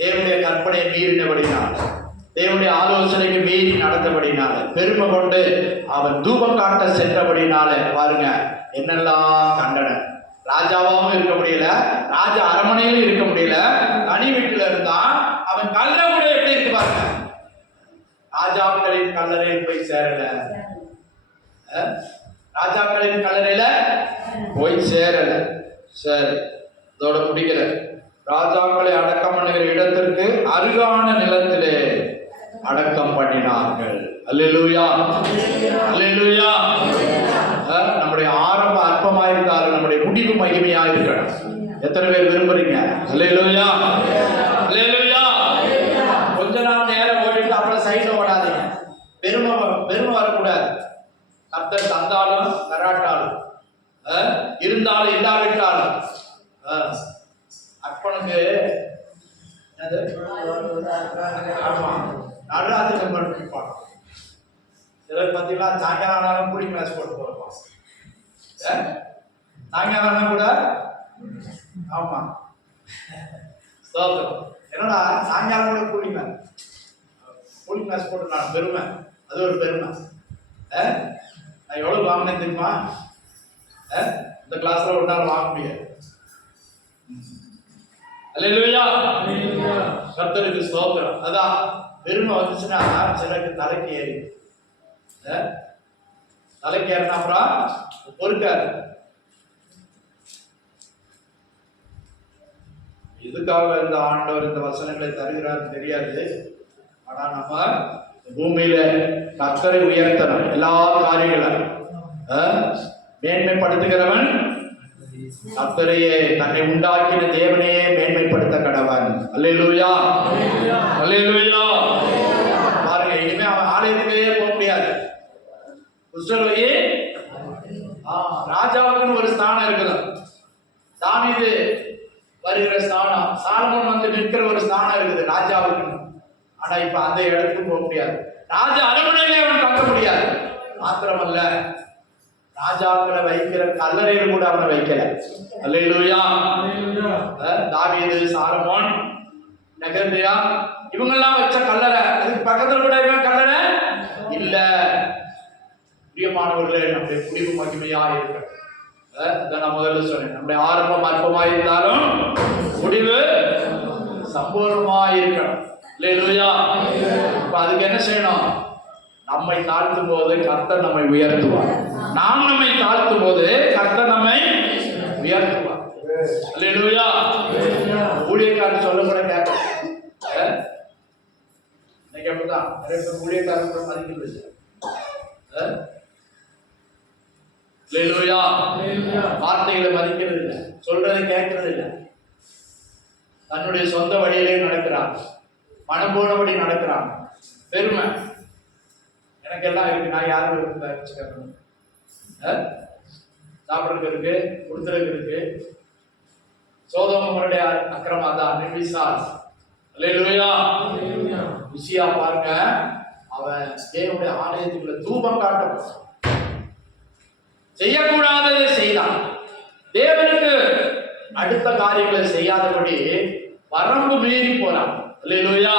தேவனுடைய கற்பனை மீறினபடினால, தேவனுடைய ஆலோசனைக்கு மீறி நடந்தபடினால, பெருமை கொண்டு அவன் தூபம் காட்ட சென்றபடினால பாருங்க என்னெல்லாம் தண்டனை. ராஜாவாகவும் இருக்க முடியல, ராஜா அரண்மனையிலும் இருக்க முடியல, தனி வீட்டுல இருந்தான். அவன் கல்ல கூட எப்படி இருக்கு பாருங்க, ராஜாக்களின் கல்லறையில் போய் சேரல, ராஜாக்களின் கல்லறையில போய் சேரல. சரி, இதோட முடிக்கல. ராஜாக்களை அடக்கம் பண்ணுகிற இடத்திற்கு அருகான நிலத்திலே அடக்கம் பண்ணினார்கள். அல்லேலூயா, அல்லேலூயா. நம்முடைய ஆரம்ப அற்பமாயிருந்தாலும் நம்முடைய முடிவு மகிமையாயிருக்கணும். எத்தனை பேர் விரும்புறீங்க? அல்லேலூயா, அல்லேலூயா. கொஞ்ச நாள் நேரம் ஓடிட்டு அப்புறம் சைட்ல ஓடாதீங்க. பெருமை வரக்கூடாது. கர்த்தர் தந்தாலும் வராட்டாலும், இருந்தாலும் இல்லாவிட்டாலும், அப்பனுக்கு ஆமா நடராத்திரி பண்ணிருப்பான். சிலர் பார்த்தீங்கன்னா சாயங்காலம் ஆனாலும் கூலிங் கிளாஸ் போட்டு போவான். சாயங்காலம் ஆனா கூட ஆமா ஸ்தோத்திரம். என்னடா சாயங்காலம் கூட கூலிங் கிளாஸ் போட்டு நான் பெருமை, அது ஒரு பெருமை. நான் எவ்வளவு வாங்கினேன் தெரியுமா? இந்த கிளாஸ்ல ஒரு நாள் வாங்க முடியாது. அல்லேலூயா, கர்த்தருக்கு ஸ்தோத்திரம். அதான் பெருமை வந்துச்சுன்னா சிலருக்கு தலைக்கு ஏறி, தலைக்கு ஏறினா அப்புறம் பொறுக்காது. இதுக்காக இந்த ஆண்டவர் இந்த வசனங்களை தருகிறார் தெரியாது. ஆனா நம்ம பூமியில கர்த்தரை உயர்த்தணும். எல்லா காரியங்களும் மேன்மைப்படுத்துகிறவன் கர்த்தரையே, தன்னை உண்டாக்கின தேவனையே மேன்மைப்படுத்த கடவன். அல்லேலூயா, அல்லேலூயா. பாருங்க, இனிமே அவன் ஆலயத்துக்கே போக முடியாது. குஷ்டரோகி ராஜாவுக்குன்னு ஒரு ஸ்தானம் இருக்குது. தாவீது வருகிற ஸ்தானம், சாலமோன் வந்து நிற்கிற ஒரு ஸ்தானம் இருக்குது ராஜாவுக்கு. ஆனா இப்ப அந்த இடத்துக்கு போக முடியாது. ராஜா அரண்மனையிலே அவன் தங்க முடியாது. மாத்திரமல்ல, ராஜாக்களை வைக்கிற கல்லறையில் கூட அவனை வைக்கல. அல்லேலூயா. தாவீது, சாலமோன், நெகேமியா இவங்கெல்லாம் வச்ச கல்லறை, அதுக்கு பக்கத்துல கூட கல்லறை இல்ல. பிரியமானவர்களே, நம்முடைய முடிவு மகிமையா இருக்கு. நான் முதல்ல சொன்னேன், நம்முடைய ஆரம்பம் அற்பமாய் இருந்தாலும் முடிவு சம்பூர்ணமாய் இருக்கணும். அல்லேலூயா. இப்ப அதுக்கு என்ன செய்யணும்? நம்மை தாழ்த்தும் போது கர்த்தர் நம்மை உயர்த்துவார். நாம் நம்மை தாழ்த்தும் போது கர்த்தர் நம்மை உயர்த்துவார். அல்லேலூயா. ஊழியக்காரன் சொல்ல கூட கேட்க இன்னைக்கு அப்படிதான் நிறைய பேர் ஊழியக்காரன் மதிக்கிறது இல்லை. அல்லேலூயா. வார்த்தைகளை மதிக்கிறது இல்லை, சொல்றதை கேட்கறது இல்லை. தன்னுடைய சொந்த வழியிலே நடக்கிறான், மனம் போனபடி நடக்கிறான். பெருமை எனக்கெல்லாம் இருக்கு, நான் யாரும் சாப்பிட்றதுக்கு இருக்கு, கொடுத்துறதுக்கு இருக்கு. சோதோமனுடைய அக்கிரமம் தான் நிர்விசால். அல்லேலூயா. உசியா பாருங்க, அவன் தேவனுடைய ஆலயத்துக்குள்ள தூபம் காட்ட செய்யக்கூடாததை செய்தான். தேவனுக்கு அடுத்த காரியங்களை செய்யாதபடி வரம்பு மீறி போறான். அல்லேலூயா.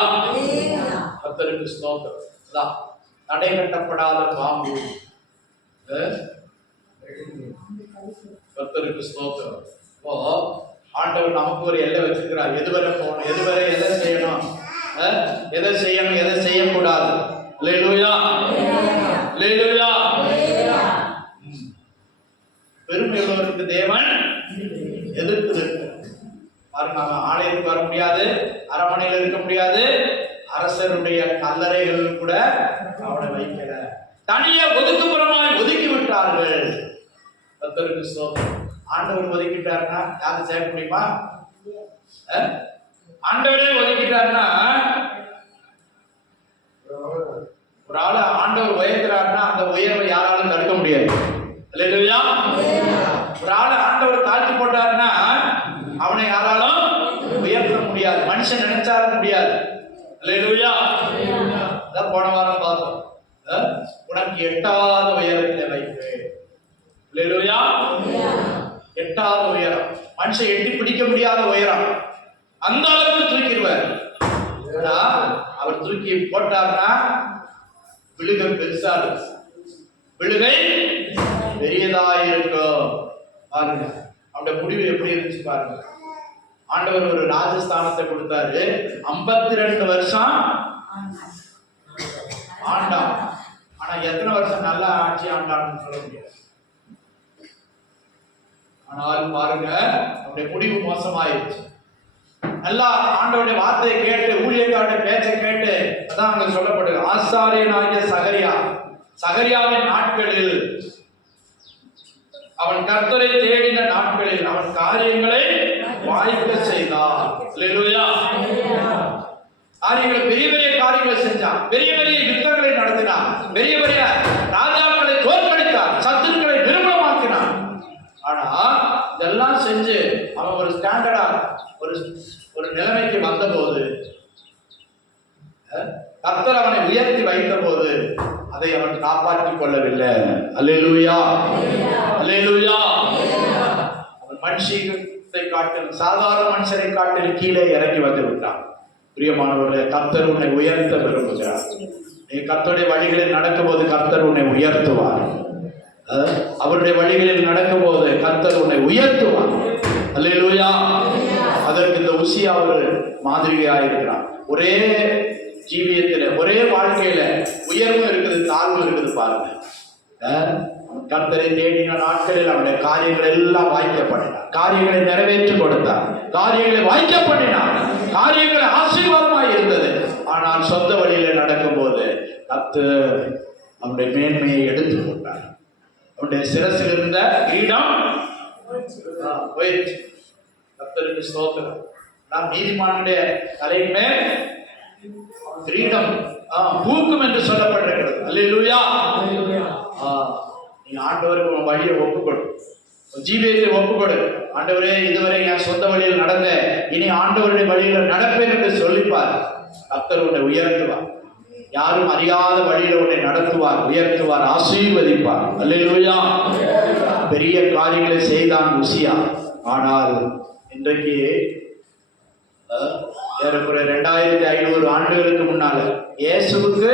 கர்த்தருக்கு ஸ்தோத்திரம். அதான் தடை கட்டப்படாத பாம்பு. கர்த்தருக்கு ஸ்தோத்திரம். இப்போ ஆண்டவர் நமக்கு ஒரு எல்லை வச்சிருக்கிறார். எதுவரை போகணும், எதுவரை எதை செய்யணும், எதை செய்யணும், எதை செய்யக்கூடாது. அல்லேலூயா, அல்லேலூயா. பெருமை உள்ளவருக்கு தேவன் எதிர்த்து பாருங்க. அவன் ஆலயத்துக்கு வர முடியாது, அரண்மனையில் இருக்க முடியாது, அரசருடைய கல்லறைகள் கூட அவனை வைக்கல. தனியே ஒதுக்குப்புறமாய் ஒதுக்கி விட்டார்கள். கர்த்தருக்கு ஸ்தோத்திரம். ஆண்டவர் ஒதுக்கிட்டாருன்னா யாரும் சேர்க்க முடியுமா? ஆண்டவரே ஒதுக்கிட்டாருன்னா, ஒரு ஆளு ஆண்டவர் உயர்த்துறாருன்னா அந்த உயர்வை யாராலும் தடுக்க முடியாது. அல்லேலூயா. ஒரு ஆளு ஆண்டவர் தாழ்த்தி போட்டாருன்னா அவனை யாராலும் உயர்த்த முடியாது. மனுஷன் நினைச்சாலும் முடியாது. அல்லேலூயா. அதான் போன வாரம் பார்த்தோம். உனக்கு எட்டாத உயரத்தில் வைப்பேன். அல்லேலூயா. எட்டாத உயரம், மனுஷன் எட்டி பிடிக்க முடியாத உயரம், அந்த அளவுக்கு தூக்கிடுவார். அவரை தூக்கி போட்டார்னா விழுகை பெருசா இருக்கும், விழுகை பெரியதாயிருக்கும். பாருங்க அவருடைய முடிவு எப்படி இருந்துச்சு பாருங்க. ஆண்டவர் ஒரு ராஜஸ்தானத்தை கொடுத்தாரு, 52 வருஷம் ஆண்டான். ஆனா எத்தனை வருஷம் நல்லா ஆட்சி ஆண்டான்னு சொல்ல முடியாது. ஆனால் பாருங்க அவருடைய முடிவு மோசமாயிருச்சு. நல்லா ஆண்டவருடைய வார்த்தையை கேட்டு, ஊழியக்காரருடைய பேச்சை கேட்டு, அதான் அங்க சொல்லப்படுது, ஆசாரியனாகிய சகரியாவின் நாட்களில், அவன் கர்த்தரை தேடின நாட்களில் அவன் காரியங்களை வாய்க்க செய்தான். அல்லேலூயா. காரியங்களை, பெரிய பெரிய காரியங்களை செஞ்சான், பெரிய பெரிய யுத்தங்களை நடத்தினான், பெரிய பெரிய ராஜாக்களை தோற்கடித்தான், சத்துருக்களை நிர்மூலமாக்கினான். ஆனா இதெல்லாம் செஞ்சு அவன் ஒரு ஸ்டாண்டர்டா ஒரு நிலைமைக்கு வந்த போது, கர்த்தர் அவனை உயர்த்தி வைத்த போது அதை அவன் காப்பாற்றிக் கொள்ளவில்லை. அல்லேலூயா, அல்லேலூயா. அவன் மனுஷத்தை காட்டிலும், சாதாரண மனுஷரை காட்டிலும் கீழே இறங்கி வந்து விட்டான். பிரியமானவர்களே, கர்த்தர் உன்னை உயர்த்த விரும்புகிறார். நீ கர்த்தருடைய வழிகளில் நடக்கும் போது கர்த்தர் உன்னை உயர்த்துவார். அவருடைய வழிகளில் நடக்கும் போது கர்த்தர் உன்னை உயர்த்துவார். அல்லேலூயா. அதற்கு இந்த உசியா ஒரு மாதிரியாக இருக்கிறான். ஒரே ஜீவியத்துல, ஒரே வாழ்க்கையில உயர்வும் இருக்குது, தாழ்வும் இருக்குது. பாருங்க, கர்த்தரை தேடின நாட்களில் அவனுடைய காரியங்கள் எல்லாம் வாய்க்கப்படினான், காரியங்களை நிறைவேற்றி கொடுத்தான், காரியங்களை வாய்க்க பண்ணினான், காரியங்களை ஆசீர்வாதமாய் இருந்தது. ஆனால் சொந்த வழியில நடக்கும் போது கர்த்தர் அவனுடைய மேன்மையை எடுத்து கொண்டார். அவனுடைய சிரசில் இருந்த கிரீடம் போயிடுச்சு. கர்த்தருக்கு ஸ்தோத்திரம். நாம் நீதிமானுடைய தலைமே கிரீடம் பூக்கும் என்று சொல்லப்பட்டிருக்கிறது. அல்லேலூயா. நீ ஆண்டவருக்கு உன் வழியை ஒப்புக்கொடு, ஜீவியத்தை ஒப்புக்கொடு. ஆண்டவரே, இதுவரை என் சொந்த வழியில் நடந்த, இனி ஆண்டவருடைய வழியில் நடப்பேன் என்று சொல்லிப்பார். கர்த்தர் உன்னை உயர்த்துவார். யாரும் அறியாத வழியில உன்னை நடத்துவார், உயர்த்துவார், ஆசீர்வதிப்பார். அல்லேலூயா. பெரிய காரியங்களை செய்தான் உசியா. ஆனால் இன்றைக்கு ஏறக்குறைய 2500 ஆண்டுகளுக்கு முன்னால, இயேசுவுக்கு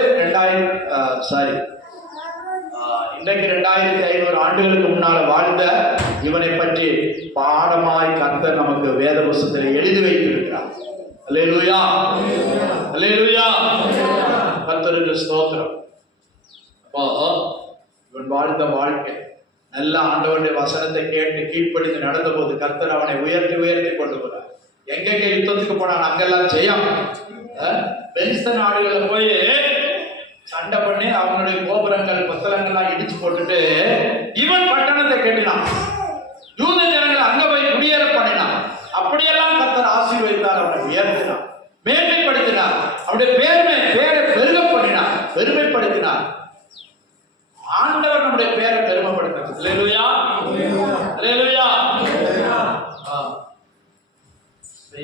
இன்றைக்கு 2500 ஆண்டுகளுக்கு முன்னால வாழ்ந்த இவனை பற்றி பாடமாய் கர்த்தர் நமக்கு வேத புஸ்தகத்தில் எழுதி வைத்திருக்கிறார். அல்லேலூயா, அல்லேலூயா. கர்த்தருக்கு ஸ்தோத்திரம். அப்போ இவன் வாழ்ந்த வாழ்க்கை நல்ல ஆண்டவருடைய வசனத்தை கேட்டு கீழ்ப்படிந்து நடந்த போது கர்த்தர் அவனை உயர்த்தி உயர்த்தி கொண்டு போறார். எங்கெங்க யுத்தத்துக்கு போனான் அங்கெல்லாம் ஜெயம். பெலிஸ்த நாடுகளை போய் சண்டை பண்ணி அவனுடைய கோபுரங்கள் பத்தலங்கள்லாம் இடிச்சு போட்டுட்டு இவன் பட்டணத்தை கட்டினான். யூத ஜனங்களை அங்க போய் குடியேற பண்ணினான். அப்படியெல்லாம் கர்த்தர் ஆசீர்வதித்தார், அவனை உயர்த்தினார், மேன்மைப்படுத்தினார், அவனுடைய பேரை பெருக பண்ணினார், பெருமைப்படுத்தினார். ஆண்டவர் நம்முடைய பேரை பெருமைப்படுத்தினார். அல்லேலூயா, அல்லேலூயா.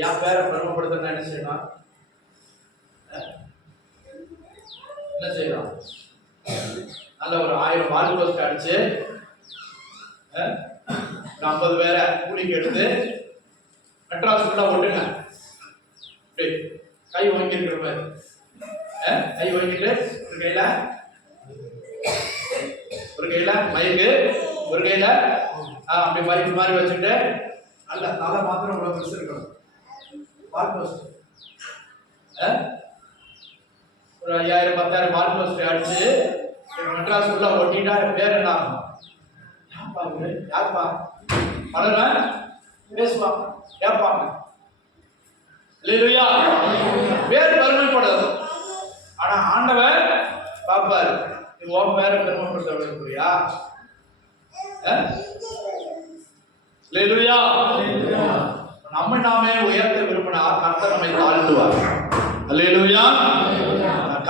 என் பேரை பெருமைப்படுத்த என்ன செய்யலாம்? என்ன செய்யலாம்? நல்ல ஒரு 1000 வால் போஸ்ட் அடிச்சு 50 பேரை கூலிக்கு எடுத்து மெட்ராஸ்குள்ள ஓட்டுங்க. கை வாங்கிருக்கிற மாதிரி கை வாங்கிட்டு ஒரு கையில மைக்கு, ஒரு கையில அப்படி மைக்கு மாதிரி வச்சுட்டு நல்ல தலை மாத்திரம் உள்ள பெருசு இருக்கணும். வால் போஸ்ட் ஒரு 5000 10,000 வால் போஸ்ட் அடிச்சு மெட்ராஸ்குள்ள ஒட்டிட்டா பேர் என்ன ஆகும்? யாருப்பா பலரும் பேசுவாங்க, கேட்பாங்க. அல்லேலூயா. பேர் பெருமைப்படுது. ஆனா ஆண்டவர் பாப்பாரு, இது உன் பேரை பெருமைப்படுத்த விரும்புறியா? அல்லேலூயா. நாமே உயர்த்த விரும்பினா கர்த்தர் நம்மை தாழ்த்துவார். அல்லேலூயா.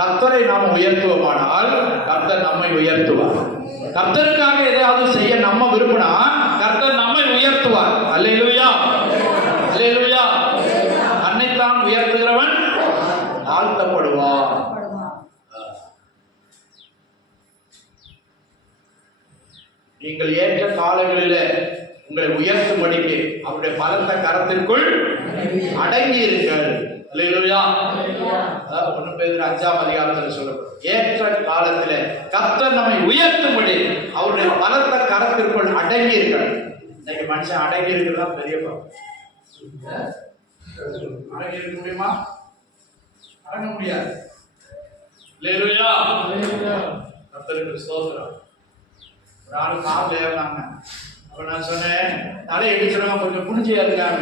கர்த்தரை நாம் உயர்த்துவோமானால் கர்த்தர் நம்மை உயர்த்துவார். கர்த்தருக்காக எதையாவது செய்ய நம்ம விரும்பினா கர்த்தர் நம்மை உயர்த்துவார். அல்லேலூயா, அல்லேலூயா. தன்னைத்தான் உயர்த்துகிறவன் தாழ்த்தப்படுவான். நீங்கள் ஏற்ற காலங்களிலே உங்களை உயர்த்தும்படிக்கு அவருடைய பலத்த கரத்திற்குள் அடங்கி இருங்கள். அல்லேலூயா. 1 பேதுரு 5ஆம் அதிகாரத்தில் சொல்லப்படும். ஏற்ற காலத்திலே கர்த்தர் நம்மை உயர்த்தும்படி அவருடைய பலத்த கரத்திற்குள் அடங்கி இருக்காரு. இன்னைக்கு மனுஷன் அடங்கி இருக்கிறதா பெரிய பாவம். அடங்கி இருக்க முடியுமா? அடங்க முடியாது. அல்லேலூயா. கர்த்தருக்கு ஸ்தோத்திரம். ஒரு ஆள் கார்ல ஏறினாங்க. அப்ப நான் சொன்னேன், தலையை இடிச்சிருவாங்க, கொஞ்சம் குடிச்சியா இருக்காங்க.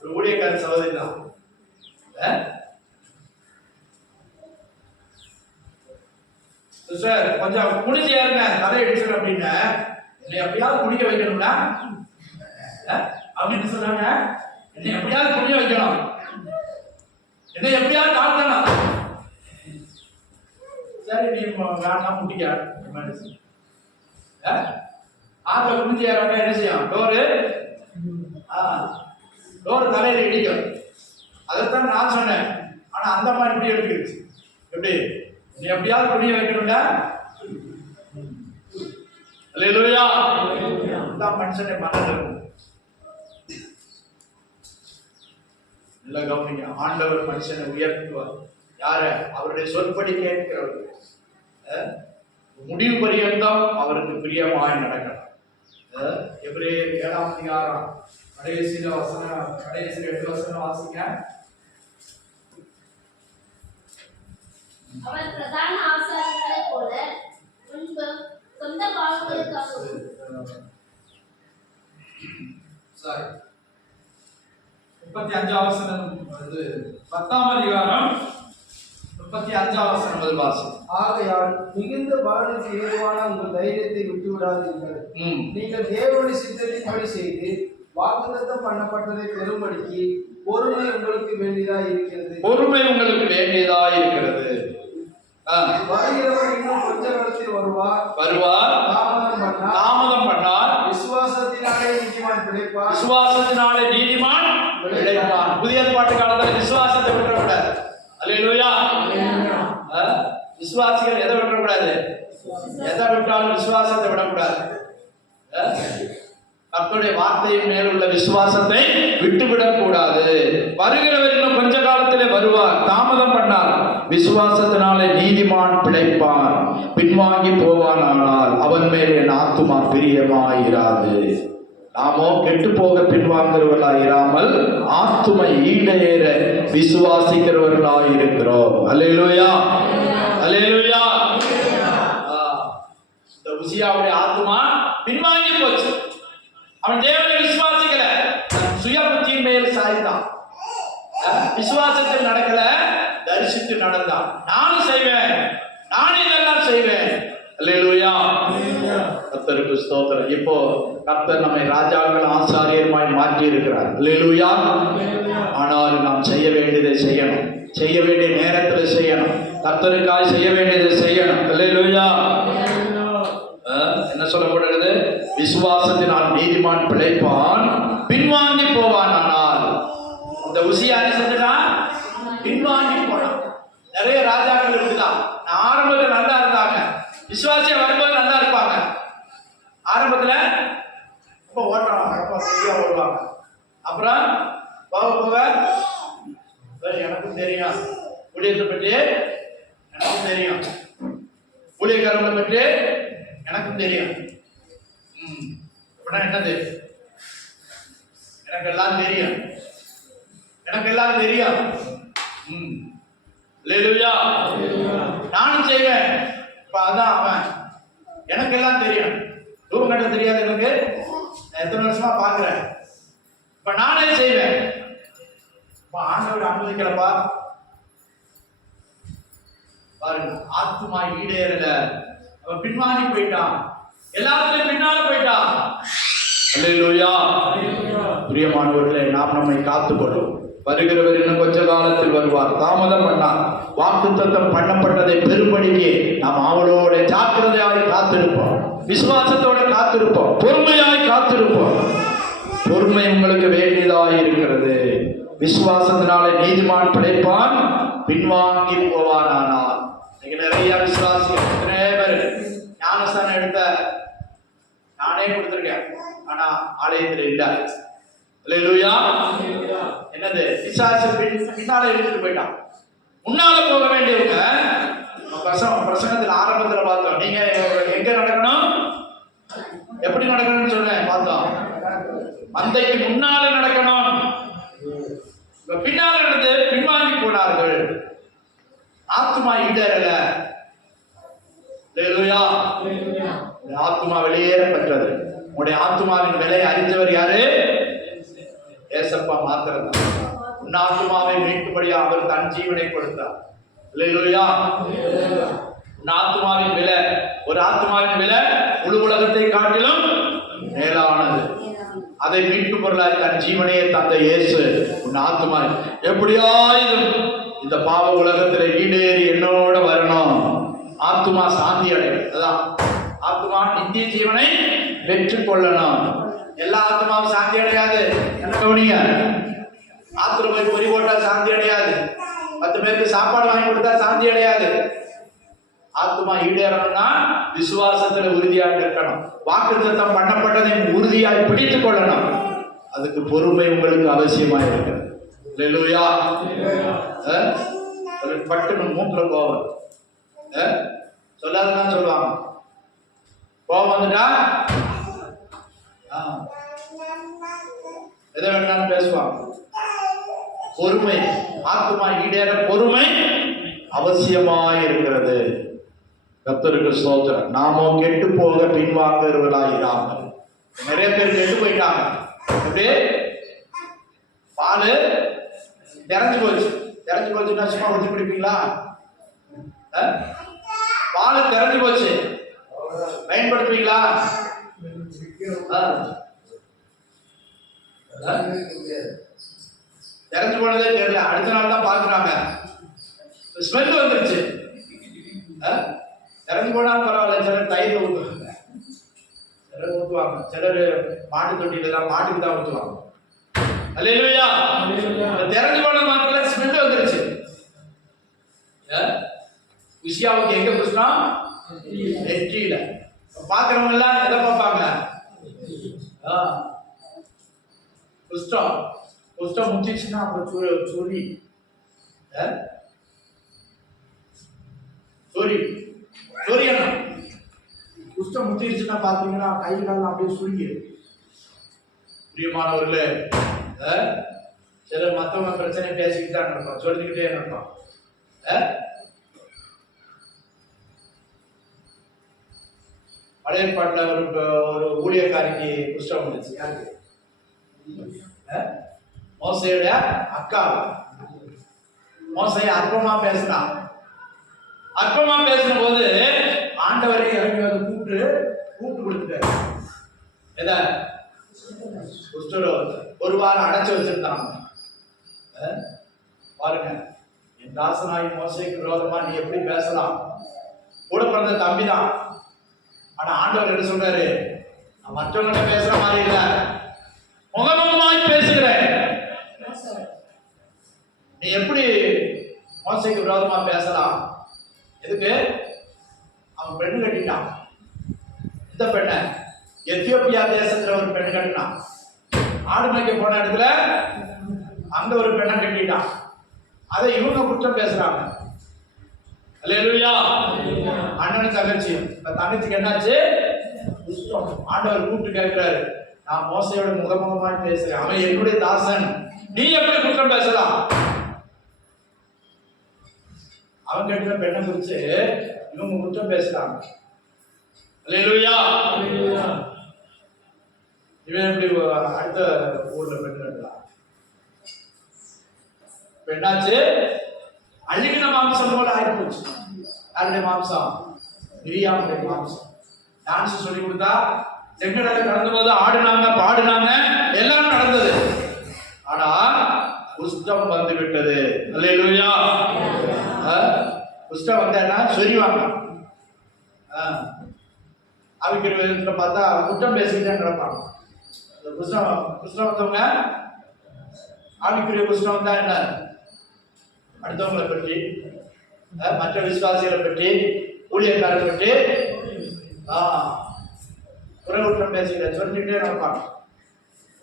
ஒரு ஊழியக்கார சகோதரி தான். சார் கொஞ்சம் குடிச்சியா இருங்க, தலையை இடிச்சிடும் அப்படின்னா என்னை எப்படியாவது குடிக்க வைக்கணும்னா அப்படின்னு சொன்னாங்க. என்னை எப்படியாவது குடிக்க வைக்கணும், என்னை எப்படியாவது தாழ்த்தணும். சரி நீ வேண்டாம் முட்டிக்க ஆத்துல குடிச்சு ஏறாங்க. என்ன செய்யும்? டோரு தலையில இடிக்கும். அதைத்தான் நான் சொன்னேன். ஆனா அந்த மாதிரி இப்படி எடுத்துக்கிடுச்சு. எப்படி நீ எப்படியாவது குடிய வைக்கணும்டா? அல்லேலூயா. அதான் மனுஷனை மனதில் இருக்கும். நல்ல கவனிங்க. ஆண்டவர் மனுஷனை உயர்த்துவார். யார? அவருடைய சொற்படி கேட்கிறவர். முடிவு பரியந்தம் அவருக்கு பிரியமாய் நடக்கணும். எபிரேயர் 7ஆம் அதிகாரம் கடைசி 8 வசனம் வாசிங்க. அவர் பிரதான ஆசாரியர்களைப் போல முன்பு சொந்த பாவங்களுக்காகவும் 35ஆம் வசனம் 10ஆம் அதிகாரம் 35ஆம் வசனம் முதல் வாசி. ஆகையால் மிகுந்த பாலனுக்கு ஏதுவான உங்கள் தைரியத்தை விட்டு விடாதீர்கள். நீங்கள் தேவனுடைய சித்தத்தின்படி செய்து வாக்குத்தத்தம் பண்ணப்பட்டதை பெறும்படிக்கு பொறுமை உங்களுக்கு வேண்டியதாய் இருக்கிறது. பொறுமை உங்களுக்கு வேண்டியதாய் இருக்கிறது. வருகிறவர் இன்னும் கொஞ்ச காலத்தில் வருவார். தாமதம் பண்ணார். விசுவாசத்தினாலே நீதிமான் பிழைப்பார். விசுவாசத்தினாலே நீதிமான் பிழைப்பான். புதிய ஏற்பாட்டு காலத்தில் விசுவாசத்தை விட்டுறக்கூடாது. அல்லேலூயா. விசுவாசிகள் எதை விட்டுறக்கூடாது? எதை விட்டாலும் விசுவாசத்தை விடக்கூடாது. கர்த்தருடைய வார்த்தையின் மேல் உள்ள விசுவாசத்தை விட்டுவிடக் கூடாது. வருகிறவர் இன்னும் கொஞ்ச காலத்திலே வருவார். தாமதம் பண்ணார். விசுவாசத்தினாலே நீதிமான் பிழைப்பான். பின்வாங்கி போவானால் அவன் மேல் என் ஆத்துமா பிரியமாயிராது. நாமோ கெட்டு போக பின்வாங்குறவர்களாய் இராமல் ஆத்துமை ஈடேற விசுவாசிக்கிறவர்களாய் இருக்கிறோம். அல்லேலூயா. அல்லேலூயா. இந்த உசியாவுடைய ஆத்துமா பின்வாங்கி போச்சு. அவன் தேவனை விசுவாசிக்கல, சுய புத்தியின் மேல் சாய்ந்தான். விசுவாசத்தில் நடக்கல, தரிசித்து நடந்தான். நானும் செய்வேன், நானும் இதெல்லாம் செய்வேன். அல்லேலூயா. கர்த்தருக்கு ஸ்தோத்திரம். இப்போ கர்த்தர் நம்மை ராஜாக்கள் ஆசாரியருமாய் மாற்றி இருக்கிறார். அல்லேலூயா. ஆனால் நாம் செய்ய வேண்டியதை செய்யணும். செய்ய வேண்டிய நேரத்தில் செய்யணும். கர்த்தருக்காய் செய்ய வேண்டியதை செய்யணும். அல்லேலூயா. என்ன சொல்லப்படுகிறது? விசுவாசத்தினால் நீதிமான் பிழைப்பான், பின்வாங்கி போவான். ஆனால் இந்த உசியா என்ன செஞ்சுட்டான்? பின்வாங்கி போனான். நிறைய ராஜாக்கள் இருக்குதான். ஆரம்பத்தில் நல்லா இருந்தாங்க, விசுவாசியா வரும்போது நல்லா இருப்பாங்க. ஆரம்பத்துல இப்ப ஓட்டுறாங்க, சரியா ஓடுவாங்க. அப்புறம் போக போக எனக்கும் தெரியும், ஊழியத்தை பற்றி எனக்கும் தெரியும், ஊழியக்காரங்களை பற்றி எனக்கும் தெரியும். அப்படின்னா என்னது? எனக்கு எல்லாம் தெரியும், எனக்கு எல்லாம் தெரியும். அல்லேலூயா. நானும் செய்வேன். இப்ப அதான் அவன், எனக்கு எல்லாம் தெரியும். ரூபம் கட்ட தெரியாது எனக்கு, எத்தனை வருஷமா பாக்குறேன். இப்ப நானே செய்வேன். இப்ப ஆண்டவர் அனுமதிக்கிறப்பா பாருங்க, ஆத்துமா ஈடேறல, அவன் பின்வாங்கி போயிட்டான், எல்லாத்துலயும் பின்னால போயிட்டான். அல்லேலூயா. பிரியமானவர்களே, நாம் நம்மை காத்துக்கொள்வோம். வருகிறவர் இன்னும் கொஞ்ச காலத்தில் வருவார். தாமதம் பண்ணார். வாக்குத்தத்தம் பண்ணப்பட்டதை பெரும்படிக்கு நாம் அவளோட ஜாக்கிரதையாய் காத்திருப்போம், விசுவாசத்தோட காத்திருப்போம், பொறுமையாய் காத்திருப்போம். பொறுமை உங்களுக்கு வேண்டியதாய் இருக்கிறது. விசுவாசத்தினாலே நீதிமான் பிழைப்பான், பின்வாங்கி போவான். ஆனால் நிறைய விசுவாசிகள், நிறைய பேர் ஞானஸ்தானம் எடுத்த நானே கொடுத்திருக்கேன், ஆனா ஆலயத்தில் இல்ல. அல்லேலூயா. என்னது பிசாசு பின்னால இழுத்துட்டு போயிட்டான். முன்னால போக வேண்டியவங்க பிரசங்கத்தில் ஆரம்பத்தில் பார்த்தோம். நீங்க எங்க நடக்கணும், எப்படி நடக்கணும்னு சொன்னேன் பார்த்தோம். மந்தைக்கு முன்னால நடக்கணும். பின்னால நடந்து பின்வாங்கி போனார்கள். ஆத்துமா ஈடேறல. அல்லேலூயா. ஆத்துமா வெளியேறப்பட்டது. உங்களுடைய ஆத்துமாவின் விலை அறிந்தவர் யாரு? ஏசப்பா மாத்திரம்தான். உன் ஆத்துமாவை மீட்கும்படியா அவர் தன் ஜீவனை கொடுத்தார். அல்லேலூயா. உன் ஆத்துமாவின் விலை, ஒரு ஆத்துமாவின் விலை முழு உலகத்தை காட்டிலும் மேலானது. அதை மீட்பு பொருளாய் தன் ஜீவனையே தந்த இயேசு உன் ஆத்துமா எப்படியாயிலும் இந்த பாவ உலகத்துல ஈடேறி என்னோட வரணும். ஆத்துமா சாந்தி அடையும். அதான் ஆத்துமா நித்திய ஜீவனை வெற்றி கொள்ளணும். எல்லா ஆத்துமாவும் சாந்தி அடையாது. என்ன கவனிங்க, ஆத்துல போய் பொறி போட்டா சாந்தி அடையாது. 10 பேருக்கு சாப்பாடு வாங்கி கொடுத்தா சாந்தி அடையாது. ஆத்துமா ஈடேறணும்னா விசுவாசத்துல உறுதியாக இருக்கணும். வாக்குத்தத்தம் பண்ணப்பட்டதை உறுதியாய் பிடித்துக் கொள்ளணும். அதுக்கு பொறுமை உங்களுக்கு அவசியமாக இருக்கு. அல்லேலூயா. பட்டுன்னு மூக்குல கோபம் சொல்லாதான் சொல்லுவாங்க. கோபம் வந்துட்டா எதை வேணாலும் பேசுவாங்க. பொறுமை, ஆத்துமா ஈடேற பொறுமை அவசியமாய் இருக்கிறது. கர்த்தருக்கு ஸ்தோத்திரம். நாமோ கெட்டு போக பின்வாங்குறவர்களாயிராமல். நிறைய பேர் கெட்டு போயிட்டாங்க. எப்படி பால் தெரிஞ்சு போச்சு. தெரிஞ்சு போச்சுன்னா சும்மா ஊற்றி பிடிப்பீங்களா? பால் தெரிஞ்சு போச்சு, பயன்படுத்துவீங்களா? தெரிஞ்சு போனதே தெரியல. அடுத்த நாள் தான் பாக்குறாங்க, ஸ்மெல் வந்துருச்சு. தெரிஞ்சு போனா பரவாயில்ல. சிலர் தயிர் ஊற்றுவாங்க, சிலர் ஊற்றுவாங்க, சிலர் மாட்டு தொட்டியில தான் மாட்டுக்கு தான் ஊற்றுவாங்க. அல்லேலூயா. தெரிஞ்சு போன மாத்திரம் ஸ்மெல் வந்துருச்சு. உசியாவுக்கு எங்க புஷ்டம்? நெற்றியில. பாக்குறவங்க எல்லாம் எதை பார்ப்பாங்க? புஷ்டம். புஷ்டம் முச்சிச்சுன்னா அப்புறம் சொறி சொறி சொரியணும். குஷ்டம் முத்திருச்சுன்னா பாத்தீங்கன்னா கை காலம் அப்படியே சுருங்கி. பிரியமானவர்களே, சிலர் மற்றவங்க பிரச்சனை பேசிக்கிட்டு தான் நடப்போம், சொல்லிக்கிட்டே நடப்போம். பழைய பாட்டில் ஒரு ஊழியக்காரிக்கு குஷ்டம் வந்துச்சு. யாருக்கு? மோசையோட அக்கா. மோசைய அற்பமா பேசினான். அற்பமா பேசும் போது ஆண்டவரை இறங்கி வந்து கூப்பிட்டு கொடுத்துட்டாரு. எதை? ஒரு வாரம் அடைச்சு வச்சிருந்தாங்க. பாருங்க, என் தாசனாகி மோசைக்கு விரோதமா நீ எப்படி பேசலாம்? கூட பிறந்த தம்பி தான். ஆனா ஆண்டவர் என்ன சொல்றாரு? நான் மற்றவங்க பேசுற மாதிரி இல்ல, முகமுகமாய் பேசுகிறேன். நீ எப்படி மோசைக்கு விரோதமா பேசலாம்? எதுக்கு? அவன் பெண்ணு கட்டிட்டான். இந்த பெண்ணை எத்தியோப்பியா தேசத்துல ஒரு பெண்ணு கட்டினான். ஆடு மேய்க்க போன இடத்துல அங்க ஒரு பெண்ணை கட்டிட்டான். அதை இவங்க குற்றம் பேசுறாங்க. அல்லேலூயா. அண்ணன் தங்கச்சி. தங்கச்சிக்கு என்னாச்சு? ஆண்டவர் கூப்பிட்டு கேட்கிறாரு, நான் மோசையோட முகமுகமாய் பேசுறேன், அவன் என்னுடைய தாசன், நீ எப்படி குற்றம் பேசலாம்? அவன் கேட்கிற பெண்ணை குறிச்சு இவங்க குற்றம் பேசுறாங்க. அல்லேலூயா. இவன் எப்படி அடுத்த ஊர்ல பெண் கட்டலாம்? பெண்ணாச்சு அழுகின மாம்சம் போல ஆயிப்போச்சு. யாருடைய மாம்சம்? மிரியாமுடைய மாம்சம். டான்ஸ் சொல்லி கொடுத்தா, செங்கடலை கடந்த போது ஆடுனாங்க, பாடுனாங்க, எல்லாம் நடந்தது. ஆனா குஷ்டம் வந்து விட்டது. அல்லேலூயா. குஷ்டம் வந்தா சொரிவாங்க. அவிக்கிற விதத்துல பார்த்தா குற்றம் பேசிக்கிட்டே கிடப்பாங்க. குஷ்டம் வந்தவங்க ஆவிக்குரிய குஷ்டம் வந்தா என்ன? அடுத்தவங்களை பற்றி, மற்ற விசுவாசிகளை பற்றி, ஊழியக்காரரை பற்றி குற்றம் பேசிக்கிற சொல்லிக்கிட்டே நடப்பாங்க.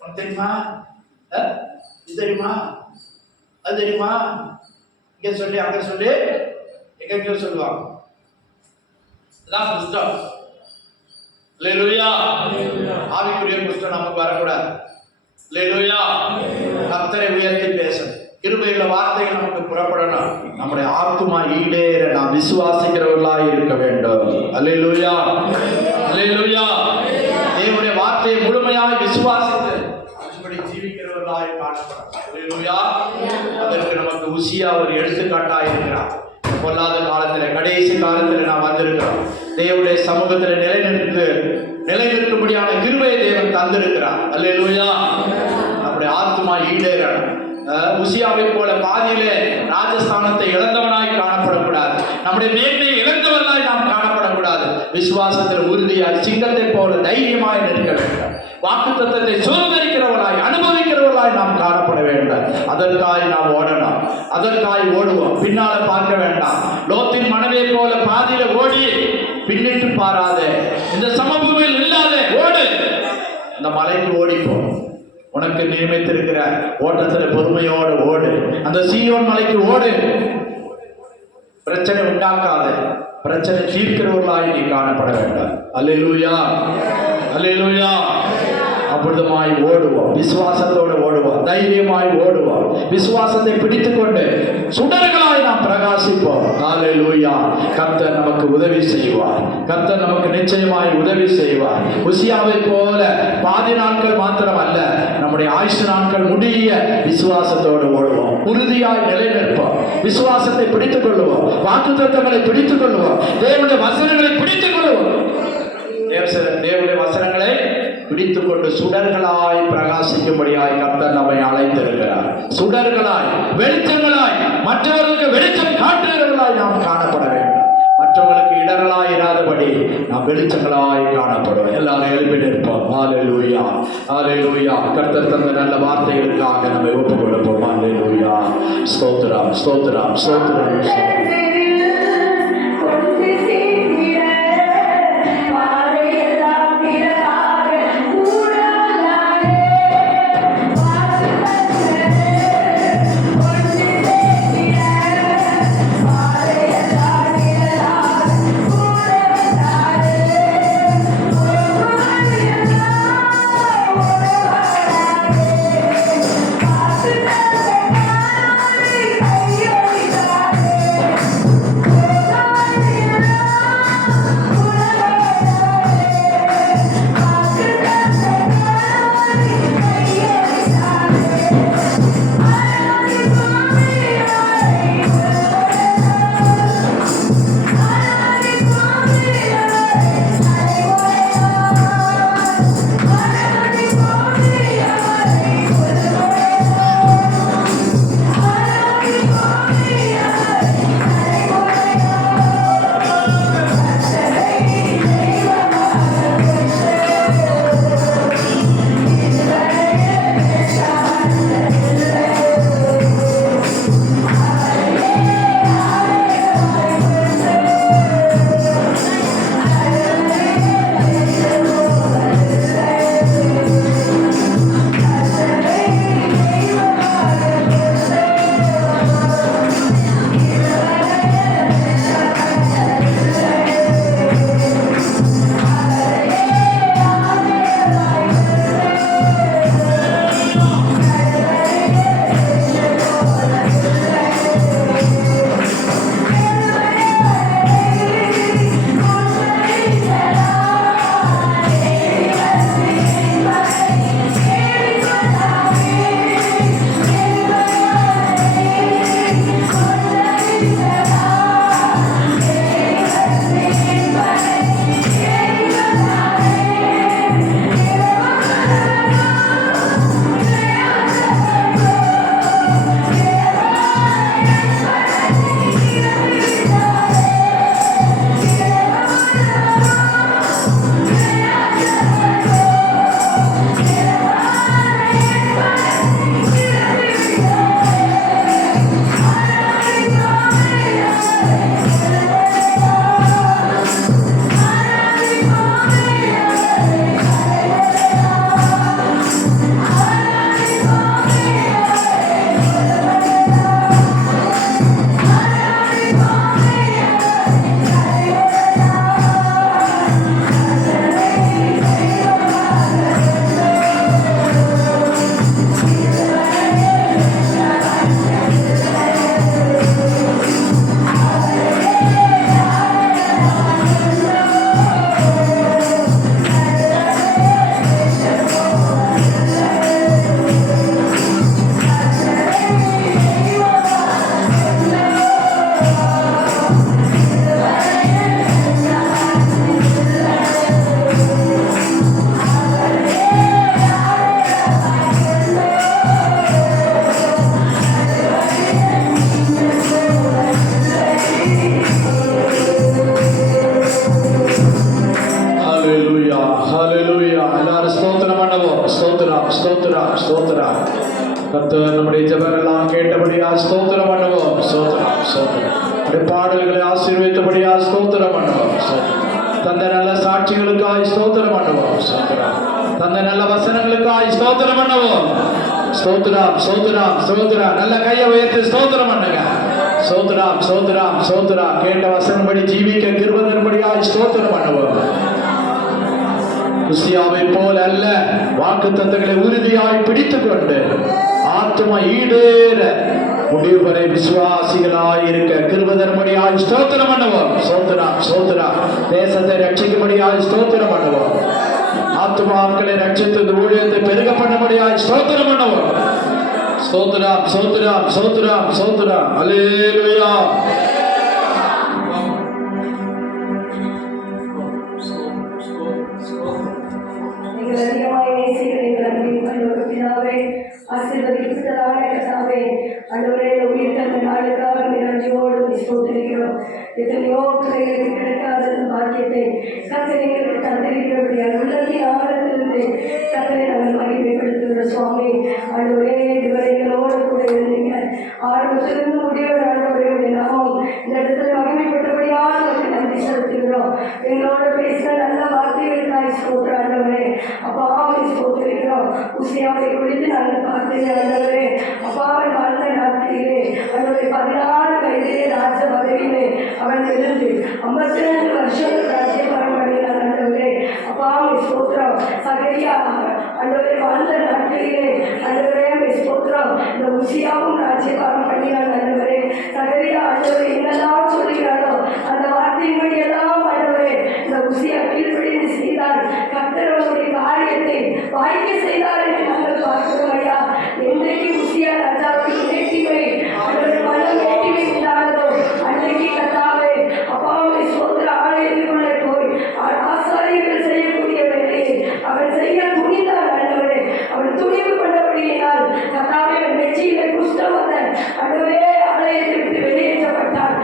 உனக்கு தெரியுமா? இது தெரியுமா? அது தெரியுமா? இங்க சொல்லி அங்க சொல்லி எங்க சொல்லுவாங்க. அதான் புஸ்தம். அல்லேலூயா. ஆவிக்குரிய புஸ்தம் நமக்கு வரக்கூடாது. அல்லேலூயா. கர்த்தரை உயர்த்தி பேசணும். கிருபையுள்ள வார்த்தைகள் நமக்கு புறப்படணும். நம்முடைய ஆத்துமா ஈடேற நாம் விசுவாசிக்கிறவர்களாய் இருக்க வேண்டும். அல்லேலூயா. அல்லேலூயா. தேவனுடைய வார்த்தையை முழுமையாக விசுவாசித்து அதுபடி ஜீவிக்கிறவர்களாய் காணப்படும். அல்லேலூயா. அதற்கு நமக்கு உசியா ஒரு எடுத்துக்காட்டாக இருக்கிறார். பொல்லாத காலத்தில் கடைசி காலத்தில் நாம் வந்திருக்கிறோம். தேவனுடைய சமூகத்தில் நிலைநிற்கும்படியான கிருபையை தேவன் தந்திருக்கிறார். அல்லேலூயா. நம்முடைய ஆத்துமா ஈடேறணும். உசியாவை போல பாதியிலே ராஜஸ்தானத்தை இழந்தவனாய் காணப்படக்கூடாது. நம்முடைய மேன்மையை இழந்தவர்களாய் நாம் காணப்படக்கூடாது. விசுவாசத்தில் உறுதியாய் சிங்கத்தை போல தைரியமாய் நிற்க வேண்டும். வாக்குத்தத்தத்தை சுதந்திரிக்கிறவர்களாய் அனுபவிக்கிறவர்களாய் நாம் காணப்பட வேண்டும். அதற்காய் நாம் ஓடணும். அதற்காய் ஓடுவோம். பின்னால பார்க்க வேண்டாம். லோத்தின் மனைவியை போல பாதியில ஓடி பின்னிட்டு பாராதே. இந்த சமபூமியில் இல்லாத ஓடு. இந்த மலைக்கு ஓடிப்போ. உனக்கு நியமித்திருக்கிற ஓட்டத்தில் பொறுமையோடு ஓடு. அந்த சீயோன் மலைக்கு ஓடு. பிரச்சனை உண்டாக்காத, பிரச்சனை தீர்க்கிறவர்களாய் நீ காணப்பட வேண்டும். அல்லேலூயா. அல்லேலூயா. அற்புதமாய் ஓடுவோம். விசுவாசத்தோடு ஓடுவோம். தைரியமாய் ஓடுவோம். விசுவாசத்தை பிடித்துக் கொண்டு சுடர்களாய் நாம் பிரகாசிப்போம். அல்லேலூயா. கர்த்தர் நமக்கு உதவி செய்வார். கர்த்தர் நமக்கு நிச்சயமாய் உதவி செய்வார். உசியாவை போல பாதி நாட்கள் மாத்திரம் அல்ல, நம்முடைய ஆயுசு நாட்கள் முடிய விசுவாசத்தோடு ஓடுவோம். உறுதியாய் நிலைநிற்போம். விசுவாசத்தை பிடித்துக் கொள்ளுவோம். வாக்குத்தத்தங்களை பிடித்துக் கொள்ளுவோம். தேவனுடைய வசனங்களை பிடித்துக் கொள்ளுவோம். தேவனுடைய வசனங்களை பிடித்துக் கொண்டு சுடர்களாய் பிரகாசிக்கும்படியாய் கர்த்தர் நம்மை அழைத்திருக்கிறார். சுடர்களாய், வெளிச்சங்களாய், மற்றவர்களுக்கு வெளிச்சம் காட்டுகிறவர்களாய் நாம் காணப்பட வேண்டும். மற்றவர்களுக்கு இடர்களாய் இராதபடி நாம் வெளிச்சங்களாய் காணப்படுவோம். எல்லாரும் எழுப்பி நிற்போம். ஹல்லேலூயா. ஹல்லேலூயா. கர்த்தர் தந்த நல்ல வார்த்தைகளுக்காக நம்மை ஒப்புக் கொடுப்போம். ஹல்லேலூயா. ஸ்தோத்திரம், ஸ்தோத்திரம், ஸ்தோத்திரம். கேட்டபடியா ஸ்தோத்திரம் பண்ணுவோம். ஸ்தோத்திரம் ஸ்தோத்திரம். உடைய பாடல்களை ஆசீர்வதித்தபடியா ஸ்தோத்திரம் பண்ணுவோம். ஸ்தோத்திரம். தந்த நல்ல சாட்சிகளுக்காய் ஸ்தோத்திரம் பண்ணுவோம். ஸ்தோத்திரம். தந்த நல்ல வசனங்களுக்காய் ஸ்தோத்திரம் பண்ணுவோம். ஸ்தோத்திரம் ஸ்தோத்திரம் ஸ்தோத்திரம். நல்ல கையை உயர்த்தி ஸ்தோத்திரம் பண்ணுங்க. ஸ்தோத்திரம் ஸ்தோத்திரம் ஸ்தோத்திரம். கேட்ட வசனப்படி ஜீவிக்க கிருபை தரும்படியாய் ஸ்தோத்திரம் பண்ணுவோம். உசியாவை போல அல்ல, வாக்கு தத்தங்களை உறுதியாய் பிடித்துக் கொண்டு ஆத்மா ஈடேற முடிவு வரை விசுவாசிகளாய் இருக்க கிருபை தரும்படியாய் ஸ்தோத்திரம் பண்ணுவோம். ஸ்தோத்திரம் ஸ்தோத்திரம். தேசத்தை ரட்சிக்கும்படியாய் ஸ்தோத்திரம் பண்ணுவோம். ஆத்மாக்களை ரட்சித்து ஊழியத்தை பெருக பண்ணும்படியாய் ஸ்தோத்திரம் பண்ணுவோம். ஸ்தோத்திரம் ஸ்தோத்திரம் ஸ்தோத்திரம் ஸ்தோத்திரம். அல்லேலூயா. நீங்கள் அதிகமாக நேசிக்கிற எங்கள் அன்பின் பரலோக பிதாவே, ஆசீர்வதிக்கப்பட்டதான கர்த்தாவே, ஆண்டவரே, இந்த உயிர்த்தெழுந்த நாளுக்காக நன்றியோடு ஸ்தோத்திரிக்கிறோம். எத்தனையோ பிள்ளைகளுக்கு கிடைக்காத இந்த பாக்கியத்தை கர்த்தர் எங்களுக்கு தந்திருக்கிறபடியால் உள்ளத்தின் ஆழத்திலிருந்து கர்த்தரை நாங்கள் மகிமைப்படுத்துகிற சுவாமி. ஆண்டவரே, இதுவரை எங்களோடு கூட இருந்தீங்க. ஆரம்பத்திலிருந்து முடிவு ஆண்டவரே, நாமும் இந்த இடத்துல மகிமைப்பட்டபடியாக உங்களுக்கு நன்றி செலுத்துகிறோம். எங்களோட பேசின நல்ல வார்த்தைகளுக்காக ஸ்தோத்திரம் ஆண்டவரே. அப்பா, ஸ்தோத்திரிக்கிறோம். உசியாவை குறித்து நாங்கள் பார்த்தேன் ஆண்டவரே. அப்பாவை வாழ்ந்த நாட்டிலே அவனுடைய 16 வயதிலே ராஜ பதவியிலே அவன் இருந்து 52 வருஷங்கள் ராஜ்யபாரம் பண்ணினான் ஆண்டவரே. அப்பாவை ஸ்தோத்திரம். சகரியா ஆண்டவரே வாழ்ந்த நாட்டிலே ஆண்டவரே ஸ்தோத்திரம். இந்த உசியாவும் ராஜ்யபாரம் பண்ணினான் ஆண்டவரே. சகரியா ஆண்டவரே என்னெல்லாம் சொல்லுகிறாரோ அந்த வார்த்தையின்படி எல்லாம் ஆண்டவரே இந்த உசியா கீழ்ப்படிந்து செய்தார். கர்த்தர் அவருடைய காரியத்தை வாய்க்க செய்தார் என்று நாங்கள் பார்க்கிறோம் ஐயா. என்றைக்கு உசியா ராஜாவுக்கு வேட்டிமை அவருடைய மனம் வேட்டிமை உண்டானதோ அன்றைக்கு கர்த்தாவே அப்பாவை சோதர ஆலயத்துக்குள்ளே போய் ஆசாரியர்கள் செய்யக்கூடிய வேலையை அவன் செய்ய துணிந்தார் ஆண்டவரே. அவன் துணிவு கொண்டபடியினால் கர்த்தாவே அவன் நெற்றியிலே குஷ்டம் வந்த ஆண்டவரே ஆலயத்தை விட்டு வெளியேற்றப்பட்டான்.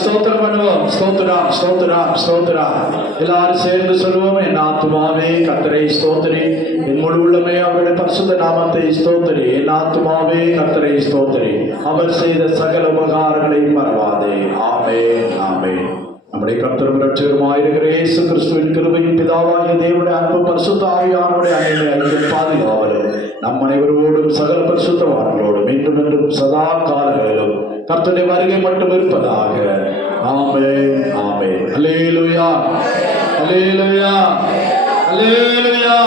ஸ்தோத்திரம் பண்ணுவோம். ஸ்தோத்திரம் ஸ்தோத்திரம் ஸ்தோத்திரம். எல்லாரும் சேர்ந்து சொல்லுவோம். என் ஆத்துமாவே கர்த்தரை ஸ்தோத்திரி, என் முழு உள்ளமே அவருடைய பரிசுத்த நாமத்தை ஸ்தோத்திரி. என் ஆத்துமாவே கர்த்தரை ஸ்தோத்திரி, அவர் செய்த சகல உபகாரங்களை மறவாதே. ஆமென் ஆமென். நம்முடைய கர்த்தரும் இரட்சகருமாயிருக்கிற இயேசு கிறிஸ்துவின் கிருபையின் பிதாவாகிய தேவனுடைய அன்பு பரிசுத்த ஆவியானவருடைய ஐக்கியம் பாதுகாவலும் நம் அனைவரோடும் சகல பரிசுத்தவான்களோடும் மீண்டும் என்றும் சதா காலங்களிலும் கர்த்தருடைய வருகை மட்டும் இருப்பதாக. ஆமென் ஆமென். அல்லேலூயா அல்லேலூயா அல்லேலூயா.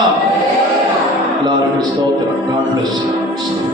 எல்லாருக்கும் ஸ்தோத்திரம். God bless you.